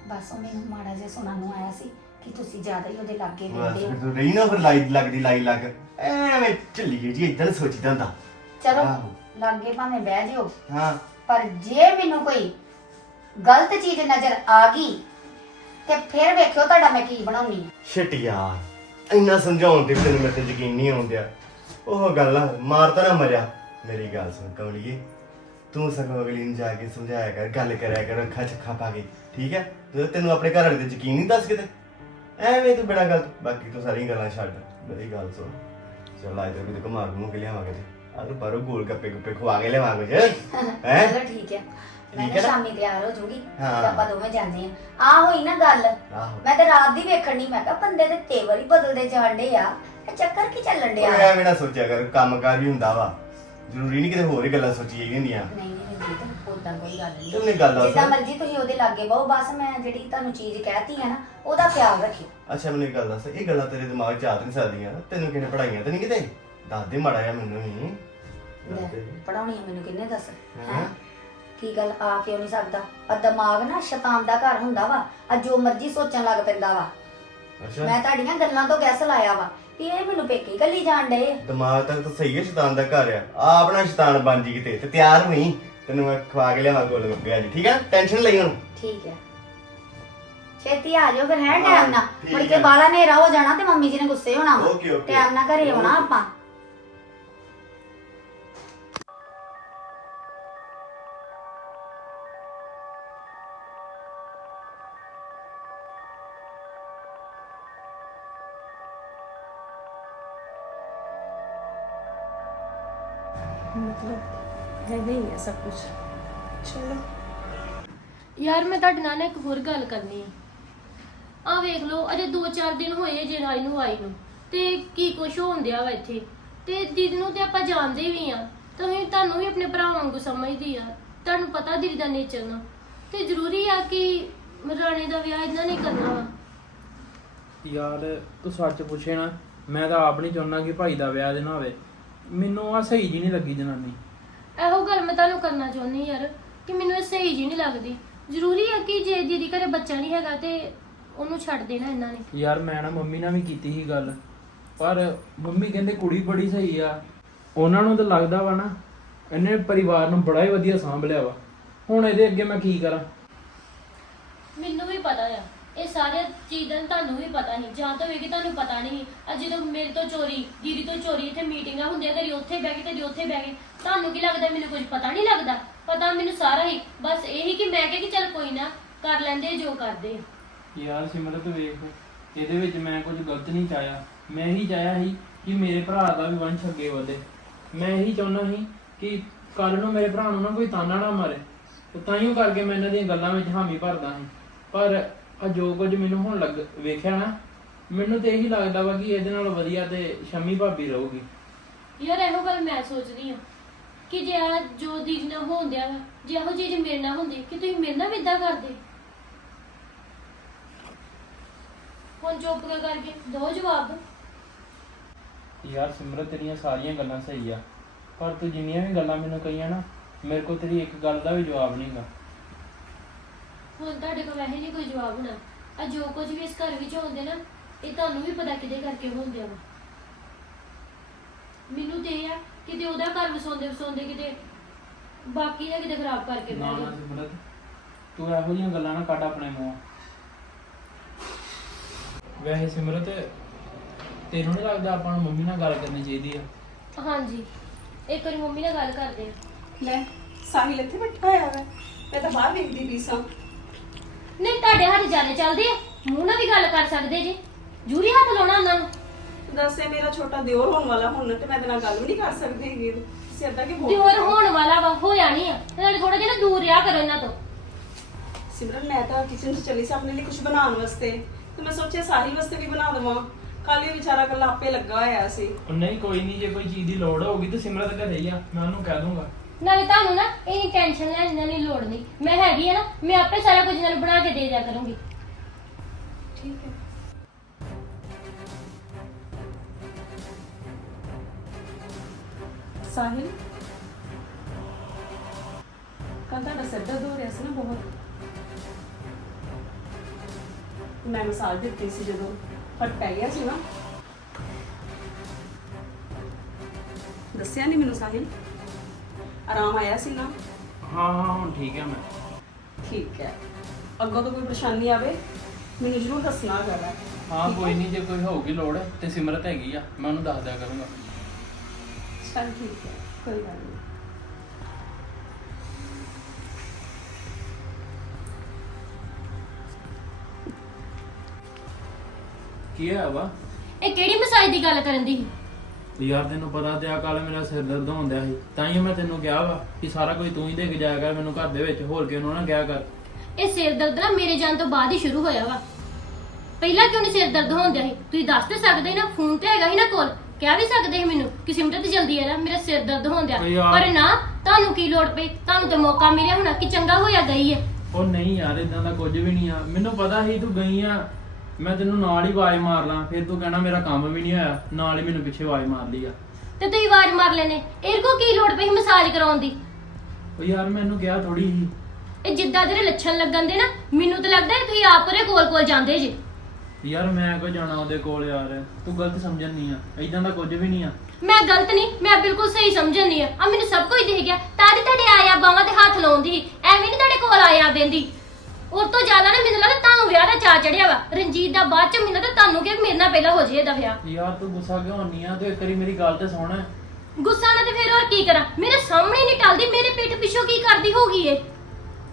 ਬਸ ਉਹ ਮੈਨੂੰ ਮਾੜਾ ਜਿਹਾ ਸੁਣਨ ਨੂੰ ਆਇਆ ਸੀ ਕਿ ਤੁਸੀਂ ਜ਼ਿਆਦਾ ਹੀ ਉਹਦੇ ਲਾਗੇ ਬਸ ਰਹਿੰਦੇ ਫਿਰ ਹੋ ਤੂੰ ਰਹੀ ਨਾ ਫਿਰ ਲਾਈ ਲੱਗਦੀ ਲਾਈ ਲੱਗ। ਐਵੇਂ ਝੱਲੀ ਜੀ ਇਦਾਂ ਸੋਚੀਦਾ ਹੁੰਦਾ। ਚਲੋ ਆਹੋ। ਲਾਗੇ ਭਾਵੇਂ ਬਹਿ ਜਿਓ। ਹਾਂ। ਪਰ ਜੇ ਮੈਨੂੰ ਕੋਈ ਗਲਤ ਚੀਜ਼ ਨਜ਼ਰ ਆ ਗਈ ਤੇ ਫਿਰ ਵੇਖਿਓ ਤੁਹਾਡਾ ਮੈਂ ਕੀ ਬਣਾਉਣੀ। ਯਾਰ। ਇੰਨਾ ਸਮਝਾਉਣ ਤੇ ਵੀ ਤੈਨੂੰ ਮੇਰੇ ਤੇ ਯਕੀਨ ਨਹੀਂ ਆਉਂਦਿਆ ਉਹ ਗੱਲ ਆ ਮਾਰਤਾ ਨਾ ਮਰਿਆ। ਮੇਰੀ ਗੱਲ ਸੁਣ ਕਮਲੀਏ ਤੂੰ ਸਗੋਂ ਅਗਲੀ ਨੂੰ ਜਾ ਕੇ ਸਮਝਾਇਆ ਕਰ ਗੱਲ ਕਰਿਆ ਕਰ ਅੱਖਾਂ ਚੱਖਾਂ ਪਾ ਕੇ ਠੀਕ ਹੈ ਤੈਨੂੰ ਆਪਣੇ ਘਰ ਵਾਲੇ ਤੇ ਯਕੀਨ ਨਹੀਂ ਦੱਸ ਕਿਤੇ। ਐਵੇਂ ਤੂੰ ਬਿਨਾਂ ਗੱਲ ਬਾਕੀ ਤੂੰ ਸਾਰੀਆਂ ਗੱਲਾਂ ਛੱਡ। ਮੇਰੀ ਗੱਲ ਸੁਣ। ਚੱਲ ਅੱਜ ਤੇ ਘੁਮਾ ਘੁਮੂ ਕੇ ਲਿਆਵਾਂਗੇ ਤੇ ਤੂੰ ਬਾਹਰੋਂ ਗੋਲ ਗੱਪੇ ਗੁੱਪੇ ਖਵਾ ਕੇ ਲਿਆਵਾਂਗੇ ਹੈ? ਚਲੋ ਠੀਕ ਹੈ ਮੈਂ ਠੀਕ ਕਿਹਾ ਹੈ ਨਾ? ਸ਼ਾਮੀ ਤਿਆਰ ਹੋ ਜੂਗੀ ਹਾਂ। ਤੇ ਆਪਾਂ ਦੋਵੇਂ ਜਾਂਦੇ ਆ ਆ ਹੋਈ ਨਾ ਗੱਲ ਆਹੋ। ਮੈਂ ਤਾਂ ਰਾਤ ਦੀ ਵੇਖਣ ਨਹੀਂ ਮੈਂ ਕਿਹਾ ਬੰਦੇ ਦੇ ਤੇਵਰ ਹੀ ਬਦਲਦੇ ਜਾਣ ਡੇ ਆ ਇਹ ਚੱਕਰ ਕੀ ਚੱਲਣ ਡਿਆ? ਓਏ ਐਵੇਂ ਨਾ ਸੋਚਿਆ ਕਰ ਕੰਮਕਾਰ ਵੀ ਹੁੰਦਾ ਵਾ। ਜ਼ਰੂਰੀ ਨਹੀਂ ਕਿਤੇ ਹੋਰ ਹੀ ਗੱਲਾਂ ਸੋਚੀਆਂ ਹੀ ਹੁੰਦੀਆਂ। ਨਹੀਂ ਨਹੀਂ ਰਣਜੀਤ ਉਦਾਂ ਕੋਈ ਗੱਲ ਨਹੀਂ ਤੂੰ ਮੈਨੂੰ ਗੱਲ ਦੱਸ। ਜਿੱਦਾਂ ਮਰਜ਼ੀ ਤੁਸੀਂ ਉਹਦੇ ਲਾਗੇ ਬਹੁ ਬਸ ਮੈਂ ਜਿਹੜੀ ਤੁਹਾਨੂੰ ਚੀਜ਼ ਕਹਿਤੀ ਹੈ ਨਾ ਉਹਦਾ ਖਿਆਲ ਰੱਖਿਓ। ਅੱਛਾ ਮੈਨੂੰ ਇੱਕ ਗੱਲ ਦੱਸ ਇਹ ਗੱਲਾਂ ਤੇਰੇ ਦਿਮਾਗ 'ਚ ਆ ਤਾਂ ਨਹੀਂ ਸਕਦੀਆਂ ਨਾ? ਤੈਨੂੰ ਕਿਹਨੇ ਪੜਾਈਆਂ ਤਾਂ ਨਹੀਂ ਕਿਤੇ? ਦੱਸ ਦੇ ਮਾੜਾ ਜਿਹਾ ਮੈਨੂੰ ਵੀ। ਦੱਸ ਦੇ। ਪੜਾਉਣੀ ਮੈਨੂੰ ਕਿੰਨੇ ਦੱਸ? ਹੈਂ? ਹੈਂ? ਕੀ ਗੱਲ ਆ ਕਿਉਂ ਨਹੀਂ ਸਕਦਾ? ਆ ਦਿਮਾਗ ਨਾ ਸ਼ੈਤਾਨ ਦਾ ਘਰ ਹੁੰਦਾ ਵਾ ਆ ਜੋ ਮਰਜ਼ੀ ਸੋਚਣ ਲੱਗ ਪੈਂਦਾ ਵਾ। ਅੱਛਾ। ਮੈਂ ਤੁਹਾਡੀਆਂ ਗੱਲਾਂ ਤੋਂ ਗੈਸ ਲਾਇਆ ਵਾ ਵੀ ਇਹ ਮੈਨੂੰ ਪੇਕੀ ਗੱਲੀ ਜਾਣ ਡਏ ਆ। ਦਿਮਾਗ ਤੱਕ ਤਾਂ ਸਹੀ ਹੈ ਸ਼ੈਤਾਨ ਦਾ ਘਰ ਆ। ਆ ਆਪਣਾ ਸ਼ੈਤਾਨ ਬਣ ਜੀ ਕਿਤੇ ਤੇ ਤਿਆਰ ਹੋਈ ਤੈਨੂੰ ਮੈਂ ਖਵਾ ਕੇ ਲਿਆਵਾਂ ਗੋਲ ਗੱਪੇ ਅੱਜ ਠੀਕ ਹੈ ਟੈਨਸ਼ਨ ਲਈ ਹੁਣ। ਠੀਕ ਹੈ ਛੇਤੀ ਆ ਜਾਓ ਫਿਰ ਹੈ ਹਾਂ, ਟਾਈਮ ਠੀਕ ਮੁੜ ਕੇ ਹੈ। ਬਾਲਾ ਹਨੇਰਾ ਹੋ ਜਾਣਾ ਤੇ ਮੰਮੀ ਜੀ ਨੇ ਗੁੱਸੇ ਹੋਣਾ ਵਾ। Okay, okay. ਟਾਈਮ ਨਾਲ ਘਰੇ ਆਉਣਾ ਓਕੇ। ਆਪਾਂ। ਸਭ ਕੁਝ ਚਲੋ। ਯਾਰ ਮੈਂ ਤੁਹਾਡੇ ਨਾਲ ਨਾ ਇੱਕ ਹੋਰ ਗੱਲ ਕਰਨੀ ਆ। ਆ ਵੇਖ ਲਓ ਅਜੇ 2-4 ਦਿਨ ਹੋਏ ਜੇ ਰਾਈ ਨੂੰ ਆਈ ਨੂੰ। ਤੇ ਕੀ ਕੁਛ ਹੋਣ ਡਿਆ ਵਾ ਇੱਥੇ? ਤੇ ਦੀਦੀ ਨੂੰ ਤੇ ਆਪਾਂ ਜਾਣਦੇ ਵੀ ਆ। ਤੁਸੀਂ ਤੁਹਾਨੂੰ ਵੀ ਆਪਣੇ ਭਰਾ ਵਾਂਗੂ ਸਮਝਦੀ ਆ। ਤੁਹਾਨੂੰ ਪਤਾ ਦੀਦੀ ਦਾ ਨੇਚਰ ਨਾ। ਤੇ ਜ਼ਰੂਰੀ ਆ ਕਿ ਰਾਣੇ ਦਾ ਵਿਆਹ ਇਦਾਂ ਨਹੀਂ ਕਰਨਾ ਵਾ। ਯਾਰ ਤੂੰ ਸੱਚ ਪੁੱਛੇ ਨਾ ਮੈਂ ਤਾਂ ਆਪ ਨਹੀਂ ਚਾਹੁੰਦਾ ਕਿ ਭਾਈ ਦਾ ਵਿਆਹ ਦੇ ਨਾ ਹੋਵੇ। ਮੈਨੂੰ ਆ ਸਹੀ ਜੀ ਨਹੀਂ ਲੱਗੀ ਜਨਾਨੀ। ਇਹੋ ਗੱਲ ਮੈਂ ਤੁਹਾਨੂੰ ਕਰਨਾ ਚਾਹੁੰਦੀ ਯਾਰ ਕਿ ਮੈਨੂੰ ਇਹ ਸਹੀ ਜੀ ਨਹੀਂ ਲੱਗਦੀ। ਜ਼ਰੂਰੀ ਆ ਕਿ ਜੇ ਦੀਦੀ ਘਰੇ ਬੱਚਾ ਨਹੀਂ ਹੈਗਾ ਤੇ ਉਹਨੂੰ ਛੱਡ ਦੇਣਾ ਇਹਨਾਂ ਨੇ। ਯਾਰ ਮੈਂ ਨਾ ਮੰਮੀ ਨਾਲ ਵੀ ਕੀਤੀ ਸੀ ਗੱਲ ਪਰ ਮੰਮੀ ਕਹਿੰਦੇ ਕੁੜੀ ਬੜੀ ਸਹੀ ਆ। ਉਹਨਾਂ ਨੂੰ ਤਾਂ ਲੱਗਦਾ ਵਾ ਨਾ ਇਹਨੇ ਪਰਿਵਾਰ ਨੂੰ ਬੜਾ ਹੀ ਵਧੀਆ ਸਾਂਭ ਲਿਆ ਵਾ। ਹੁਣ ਇਹਦੇ ਅੱਗੇ ਮੈਂ ਕੀ ਕਰਾਂ? ਮੈਨੂੰ ਵੀ ਪਤਾ ਆ। ਇਹ ਸਾਰੇ ਚੀਜ਼ਾਂ ਤੁਹਾਨੂੰ ਵੀ ਪਤਾ ਨਹੀਂ ਜਾਂ ਤਾਂ ਹੋਏਗੀ ਤੁਹਾਨੂੰ ਪਤਾ ਨਹੀਂ ਅੱਜ ਜਦੋਂ ਮੇਰੇ ਤੋਂ ਚੋਰੀ, ਦੀਦੀ ਤੋਂ ਚੋਰੀ, ਇੱਥੇ ਮੀਟਿੰਗਾਂ ਹੁੰਦੀਆਂ, ਕਦੀ ਉੱਥੇ ਬਹਿ ਗਏ, ਕਦੀ ਉੱਥੇ ਬਹਿ ਗਏ, ਤੁਹਾਨੂੰ ਕੀ ਲੱਗਦਾ ਮੈਨੂੰ ਕੁਝ ਪਤਾ ਨਹੀਂ ਲੱਗਦਾ? ਪਤਾ ਮੈਨੂੰ ਸਾਰਾ ਹੀ। ਬਸ ਇਹੀ ਕਿ ਮੈਂ ਕਿਹਾ ਕਿ ਚੱਲ ਕੋਈ ਨਾ, ਕਰ ਲੈਂਦੇ ਜੋ ਕਰਦੇ ਆ। ਯਾਰ ਸਿਮਰਤ ਵੇਖ, ਇਹਦੇ ਵਿੱਚ ਮੈਂ ਕੁਝ ਗਲਤ ਨਹੀਂ ਚਾਹਿਆ। ਮੈਂ ਹੀ ਚਾਹਿਆ ਸੀ ਕਿ ਮੇਰੇ ਭਰਾ ਦਾ ਵੀ ਵੰਸ਼ ਅੱਗੇ ਵਧੇ। ਮੈਂ ਇਹੀ ਚਾਹੁੰਦਾ ਸੀ ਕਿ ਕੱਲ ਨੂੰ ਮੇਰੇ ਭਰਾ ਨੂੰ ਨਾ ਕੋਈ ਤਾਨਾ ਨਾ ਮਾਰੇ। ਤੇ ਤਾਈਓ ਕਰਕੇ ਮੈਂ ਇਹਨਾਂ ਦੀਆਂ ਗੱਲਾਂ ਵਿੱਚ ਹਾਮੀ ਭਰਦਾ ਸੀ। ਪਰ ਆ ਜੋ ਕੁਝ ਮੈਨੂੰ ਹੁਣ ਲੱਗ ਵੇਖਿਆ ਨਾ ਮੈਨੂੰ ਤੇ ਇਹੀ ਲੱਗਦਾ ਵਾ ਕਿ ਇਹਦੇ ਨਾਲ ਵਧੀਆ ਤੇ ਸ਼ਮੀ ਭਾਬੀ ਰਹੂਗੀ। ਯਾਰ ਇਹੋ ਗੱਲ ਮੈਂ ਸੋਚਦੀ ਆ ਕਿ ਜੇ ਆ ਜੋ ਦੀਦੀ ਨਾਲ ਹੋਂਦਿਆ ਵਾ ਜੇ ਇਹੋ ਚੀਜ਼ ਮੇਰੇ ਨਾਲ ਹੁੰਦੀ ਕਿ ਤੁਸੀਂ ਮੇਰੇ ਨਾਲ ਵੀ ਇਦਾਂ ਕਰਦੇ? ਹੁਣ ਚੁੱਪ ਕਰ ਕਰਕੇ ਦੋ ਜਵਾਬ। ਯਾਰ ਸਿਮਰਤ ਤੇਰੀਆਂ ਸਾਰੀਆਂ ਗੱਲਾਂ ਸਹੀ ਆ ਪਰ ਤੂੰ ਜਿੰਨੀਆਂ ਵੀ ਗੱਲਾਂ ਮੈਨੂੰ ਕਹੀਆਂ ਨਾ ਮੇਰੇ ਕੋਲ ਤੇਰੀ ਇੱਕ ਗੱਲ ਦਾ ਵੀ ਜਵਾਬ ਨਹੀਂਗਾ ਹੁਣ ਤੁਹਾਡੇ ਕੋਲ ਵੈਸੇ ਨਹੀਂ ਕੋਈ ਜਵਾਬ ਹੋਣਾ। ਆ ਜੋ ਕੁਝ ਵੀ ਇਸ ਘਰ ਵਿੱਚ ਹੁੰਦੇ ਨਾ ਇਹ ਤੁਹਾਨੂੰ ਵੀ ਪਤਾ ਕਿਹਦੇ ਕਰਕੇ ਹੁੰਦੇ ਆ। ਮੈਨੂੰ ਤੇ ਇਹ ਆ ਕਿਤੇ ਉਹਦਾ ਘਰ ਵਸਾਉਂਦੇ ਵਸਾਉਂਦੇ ਕਿਤੇ ਬਾਕੀ ਦਾ ਕਿਤੇ ਖਰਾਬ ਕਰਕੇ ਨਾ ਬਹਿ ਨਾ ਗਏ। ਸਿਮਰਤ ਤੂੰ ਇਹੋ ਜਿਹੀਆਂ ਗੱਲਾਂ ਨਾ ਕੱਢ ਆਪਣੇ ਮੂੰਹੋਂ। ਵੈਸੇ ਸਿਮਰਤ ਤੈਨੂੰ ਨਹੀਂ ਲੱਗਦਾ ਆਪਾਂ ਨੂੰ ਮੰਮੀ ਨਾਲ ਗੱਲ ਕਰਨੀ ਚਾਹੀਦੀ ਆ? ਹਾਂਜੀ ਇੱਕ ਵਾਰੀ ਮੰਮੀ ਨਾਲ ਗੱਲ ਕਰਦੇ ਆ। ਲੈ ਸਾਹਿਲ ਇੱਥੇ ਬੈਠਾ ਹੋਇਆ ਵਾ। ਮੈਂ ਤਾਂ ਬਾਹਰ ਵੇਖਦੀ ਪਈ ਸਾਂ। ਨਹੀਂ ਤੁਹਾਡੇ ਹੱਥ ਜਾਣੇ ਚੱਲਦੇ ਆ। ਮੂੰਹ ਨਾਲ ਵੀ ਗੱਲ ਕਰ ਸਕਦੇ ਜੀ। ਜੂਰੀ ਹੱਥ ਲਾਉਣਾ ਉਹਨਾਂ ਨੂੰ। ਦੱਸੇ ਮੇਰਾ ਛੋਟਾ ਦਿਓਰ ਹੋਣ ਵਾਲਾ ਹੁਣ ਤੇ ਮੈਂ ਇਹਦੇ ਨਾਲ ਗੱਲ ਵੀ ਨਹੀਂ ਕਰ ਸਕਦੀ ਹੈਗੀ। ਸਿੱਧਾ ਕਿ ਬੋਲ। ਦਿਓਰ ਹੋਣ ਵਾਲਾ ਵਾ ਹੋਇਆ ਨਹੀਂ ਆ। ਨਾਲੇ ਥੋੜਾ ਜਿਹਾ ਨਾ ਦੂਰ ਰਿਹਾ ਕਰੋ ਇਹਨਾਂ ਤੋਂ। ਸਿਮਰਨ ਮੈਂ ਤਾਂ ਕਿਚਨ 'ਚ ਚਲੀ ਸੀ ਆਪਣੇ ਲਈ ਕੁਝ ਬਣਾਉਣ ਵਾਸਤੇ। ਤੇ ਮੈਂ ਸੋਚਿਆ ਸਾਹਿਲ ਵਾਸਤੇ ਵੀ ਬਣਾ ਦੇਵਾਂ। ਕੱਲ ਇਹ ਵਿਚਾਰਾ ਕੱਲਾ ਆਪੇ ਲੱਗਾ ਹੋਇਆ ਸੀ। ਉਹ ਨਹੀਂ ਕੋਈ ਨਹੀਂ ਜੇ ਕੋਈ ਚੀਜ਼ ਦੀ ਲੋੜ ਹੋਊਗੀ ਤੇ ਸਿਮਰਤ ਘਰੇ ਹੀ ਆ। ਮੈਂ ਉਹਨੂੰ ਕਹਿ ਦੂੰਗਾ। ਨਾਲੇ ਤੁਹਾਨੂੰ ਨਾ ਇਹ ਟੈਨਸ਼ਨ ਲੈਣ ਦੀ ਲੋੜ ਨਹੀਂ। ਮੈਂ ਹੈਗੀ ਆ ਨਾ, ਮੈਂ ਆਪੇ ਸਾਰਾ ਕੁਝ ਇਹਨਾਂ ਨੂੰ ਬਣਾ ਕੇ ਦੇ ਦਿਆ ਕਰੂੰਗੀ। ਠੀਕ ਹੈ। ਸਾਹਿਲ? ਕੱਲ ਤੁਹਾਡਾ ਸਿਰ ਦਰਦ ਹੋ ਰਿਹਾ ਸੀ ਨਾ ਬਹੁਤ। ਮੈਂ ਮਸਾਜ ਦਿੱਤੀ ਸੀ ਜਦੋਂ ਫਟ ਪੈ ਗਿਆ ਸੀ ਨਾ। ਦੱਸਿਆ ਨਹੀਂ ਮੈਨੂੰ ਸਾਹਿਲ? ਆਰਾਮ ਆਇਆ ਸੀ ਨਾ ਹਾਂ ਹਾਂ ਹੁਣ ਠੀਕ ਹੈ ਮੈਂ। ਠੀਕ ਹੈ। ਅੱਗੋਂ ਤੋਂ ਕੋਈ ਪਰੇਸ਼ਾਨੀ ਆਵੇ ਮੈਨੂੰ ਜ਼ਰੂਰ ਦੱਸਣਾ ਹੈਗਾ ਹਾਂ? ਕੋਈ ਨਹੀਂ ਜੇ ਕੋਈ ਹੋਊਗੀ ਲੋੜ ਤੇ ਸਿਮਰਤ ਹੈਗੀ ਆ ਮੈਂ ਉਹਨੂੰ ਦੱਸ ਦਿਆ ਕਰੂੰਗਾ। ਚਲ ਠੀਕ ਹੈ ਕੋਈ ਗੱਲ ਨਹੀਂ। ਕੀ ਹੋਇਆ ਵਾ? ਇਹ ਕਿਹੜੀ ਮਸਾਜ ਦੀ ਗੱਲ ਕਰਨ ਦੀ ਸੀ? ਤੇ ਯਾਰ ਤੈਨੂੰ ਪਤਾ ਤੇ ਆ ਕੱਲ ਮੇਰਾ ਸਿਰ ਦਰਦ ਹੁੰਦਿਆ ਸੀ। ਤਾਂ ਹੀ ਮੈਂ ਤੈਨੂੰ ਕਿਹਾ ਵਾ ਕਿ ਸਾਰਾ ਕੁਝ ਤੂੰ ਹੀ ਦੇ ਕੇ ਜਾਇਆ ਕਰ ਮੈਨੂੰ ਘਰ ਦੇ ਵਿੱਚ ਹੋਰ ਕਿਉਂ ਨਾ ਕਿਹਾ ਕਰ। ਇਹ ਸਿਰ ਦਰਦ ਨਾ ਮੇਰੇ ਜਾਣ ਤੋਂ ਬਾਅਦ ਹੀ ਸ਼ੁਰੂ ਹੋਇਆ ਵਾ। ਪਹਿਲਾਂ ਕਿਉਂ ਨਹੀਂ ਸਿਰ ਦਰਦ ਹੁੰਦਿਆ ਸੀ? ਤੁਸੀਂ ਦੱਸ ਤੇ ਸਕਦੇ ਨਾ ਫੋਨ ਤੇ ਹੈਗਾ ਸੀ ਨਾ ਕੋਲ। ਕਹਿ ਵੀ ਸਕਦੇ ਸੀ ਮੈਨੂੰ ਕਿ ਸਿਮਟਤ ਜਲਦੀ ਆ ਮੇਰਾ ਸਿਰ ਦਰਦ ਹੁੰਦਿਆ ਓ ਯਾਰ। ਪਰ ਨਾ ਤੁਹਾਨੂੰ ਕੀ ਲੋੜ ਪਈ? ਤੁਹਾਨੂੰ ਤੇ ਮੌਕਾ ਮਿਲਿਆ ਹੋਣਾ ਕਿ ਚੰਗਾ ਹੋਇਆ ਗਈ ਹੈ ਉਹ ਨਹੀਂ ਯਾਰ ਇਦਾਂ ਦਾ ਕੁਝ ਵੀ ਨਹੀਂ ਆ। ਮੈਨੂੰ ਪਤਾ ਸੀ ਤੂੰ ਗਈ ਆ। ਮੈਂ ਤੈਨੂੰ ਨਾਲ ਹੀ ਆਵਾਜ਼ ਮਾਰ ਲਾਂ ਫਿਰ ਤੂੰ ਕਹਿਣਾ ਮੇਰਾ ਕੰਮ ਵੀ ਨਹੀਂ ਹੋਇਆ ਨਾਲ ਹੀ ਮੈਨੂੰ ਪਿੱਛੇ ਆਵਾਜ਼ ਮਾਰ ਲਈ ਆ। ਤੇ ਤੁਸੀਂ ਆਵਾਜ਼ ਮਾਰ ਲੈਨੇ ਇਹ ਕੋ ਕੀ ਲੋੜ ਪਈ ਮਸਾਜ ਕਰਾਉਣ ਦੀ? ਉਹ ਯਾਰ ਮੈਨੂੰ ਕਿਹਾ ਥੋੜੀ ਸੀ। ਇਹ ਜਿੱਦਾਂ ਤੇਰੇ ਲੱਛਣ ਲੱਗਣ ਦੇ ਨਾ ਮੈਨੂੰ ਤਾਂ ਲੱਗਦਾ ਹੈ ਤੁਸੀਂ ਆਪ ਉਹਦੇ ਕੋਲ ਕੋਲ ਜਾਂਦੇ ਜੇ। ਯਾਰ ਮੈਂ ਕੋ ਜਾਣਾ ਉਹਦੇ ਕੋਲ ਯਾਰ? ਤੂੰ ਗਲਤ ਸਮਝਣ ਨਹੀਂ ਆ ਇਦਾਂ ਦਾ ਕੁਝ ਵੀ ਨਹੀਂ ਆ। ਮੈਂ ਗਲਤ ਨਹੀਂ ਮੈਂ ਬਿਲਕੁਲ ਸਹੀ ਸਮਝਣੀ ਆ। ਆ ਮੈਨੂੰ ਸਭ ਕੁਝ ਦਿਖ ਗਿਆ ਤਾਂ ਤੁਹਾਡੇ ਆਇਆ ਬਾਹਾਂ ਤੇ ਹੱਥ ਲਾਉਂਦੀ ਐਵੇਂ ਨਹੀਂ ਤੁਹਾਡੇ ਕੋਲ ਆਇਆ ਬੈੰਦੀ ਉਸ ਤੋਂ ਜ਼ਿਆਦਾ ਨਾ ਮੈਨੂੰ ਲੱਗਦਾ ਤੁਹਾਨੂੰ ਵਿਆਹ ਦਾ ਚਾ ਚੜਿਆ ਵਾ। ਰਣਜੀਤ ਦਾ ਬਾਅਦ ਚ ਮੈਨੂੰ ਲੱਗਦਾ ਤੁਹਾਨੂੰ ਕਿ ਮੇਰੇ ਨਾਲ ਪਹਿਲਾਂ ਹੋ ਜੇ ਇਹਦਾ ਵਿਆਹ। ਯਾਰ ਤੂੰ ਗੁੱਸਾ ਕਿਉਂ ਹੁੰਨੀ ਆ? ਤੂੰ ਇੱਕ ਵਾਰੀ ਮੇਰੀ ਗੱਲ ਤੇ ਸੁਣ। ਗੁੱਸਾ ਨਾ ਤੇ ਫਿਰ ਹੋਰ ਕੀ ਕਰਾਂ? ਮੇਰੇ ਸਾਹਮਣੇ ਨਹੀਂ ਟਲਦੀ ਮੇਰੇ ਪਿੱਠ ਪਿੱਛੋਂ ਕੀ ਕਰਦੀ ਹੋਗੀ ਏ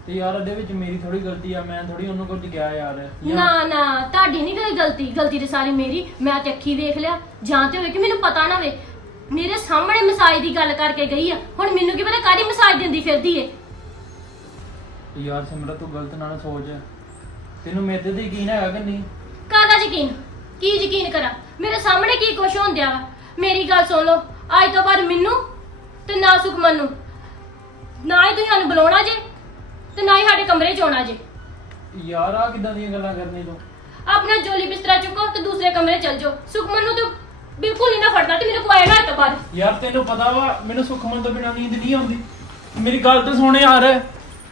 ਤੇ ਯਾਰ ਉਹਦੇ ਵਿੱਚ ਮੇਰੀ ਥੋੜੀ ਗਲਤੀ ਆ ਮੈਂ ਥੋੜੀ ਉਹਨੂੰ ਕੁਝ ਕਿਹਾ ਯਾਰ। ਯਾਰ- ਨਾ ਨਾ ਤੁਹਾਡੀ ਨਹੀਂ ਕੋਈ ਗਲਤੀ। ਗਲਤੀ ਤੇ ਸਾਰੀ ਮੇਰੀ। ਮੈਂ ਤੇ ਅੱਖੀ ਵੇਖ ਲਿਆ। ਜਾਂ ਤੇ ਹੋਵੇ ਕਿ ਮੈਨੂੰ ਪਤਾ ਨਾ ਵੇ ਮੇਰੇ ਸਾਹਮਣੇ ਮਸਾਜ ਦੀ ਗੱਲ ਕਰਕੇ ਗਈ ਆ। ਹੁਣ ਮੈਨੂੰ ਕੀ ਪਤਾ ਕਾਹਦੀ ਮਸਾਜ ਦਿੰਦੀ ਫਿਰਦੀ ਏ? ਯਾਰ ਸਿਮਰਤ ਤੂੰ ਗਲਤ ਨਾ ਨਾ ਸੋਚ। ਤੈਨੂੰ ਮੇਰੇ ਤੇ ਯਕੀਨ ਹੈਗਾ ਕਿ ਨਹੀਂ? ਕਾਹਦਾ ਯਕੀਨ? ਕੀ ਯਕੀਨ ਕਰਾਂ? ਮੇਰੇ ਸਾਹਮਣੇ ਕੀ ਕੁਛ ਹੁੰਦਿਆ ਵਾ? ਮੇਰੀ ਗੱਲ ਸੁਣ ਲਓ ਅੱਜ ਤੋਂ ਬਾਅਦ ਮੈਨੂੰ ਤੇ ਨਾ ਸੁਖਮਨ ਨੂੰ ਨਾ ਹੀ ਤੁਸੀਂ ਸਾਨੂੰ ਬੁਲਾਉਣਾ ਜੇ ਤੇ ਨਾ ਹੀ ਸਾਡੇ ਕਮਰੇ 'ਚ ਆਉਣਾ ਜੇ। ਯਾਰ ਆ ਕਿਦਾਂ ਦੀਆਂ ਗੱਲਾਂ ਕਰਨੀ ਤੂੰ? ਆਪਣਾ ਜੋਲੀ ਬਿਸਤਰਾ ਚੁੱਕੋ ਤੇ ਦੂਸਰੇ ਕਮਰੇ 'ਚ ਚਲ ਜਾਓ। ਸੁਖਮਨ ਨੂੰ ਤੇ ਬਿਲਕੁਲ ਨਹੀਂ ਨਾ ਫੜਨਾ ਤੇ ਮੇਰੇ ਕੋਲ ਨਾ ਅੱਜ ਤੋਂ ਬਾਅਦ। ਯਾਰ ਤੈਨੂੰ ਪਤਾ ਵਾ ਮੈਨੂੰ ਸੁਖਮਨ ਤੋਂ ਬਿਨਾਂ ਨੀਂਦ ਨਹੀਂ ਆਉਂਦੀ। ਮੇਰੀ ਗੱਲ ਤਾਂ ਸੁਣ ਯਾਰ।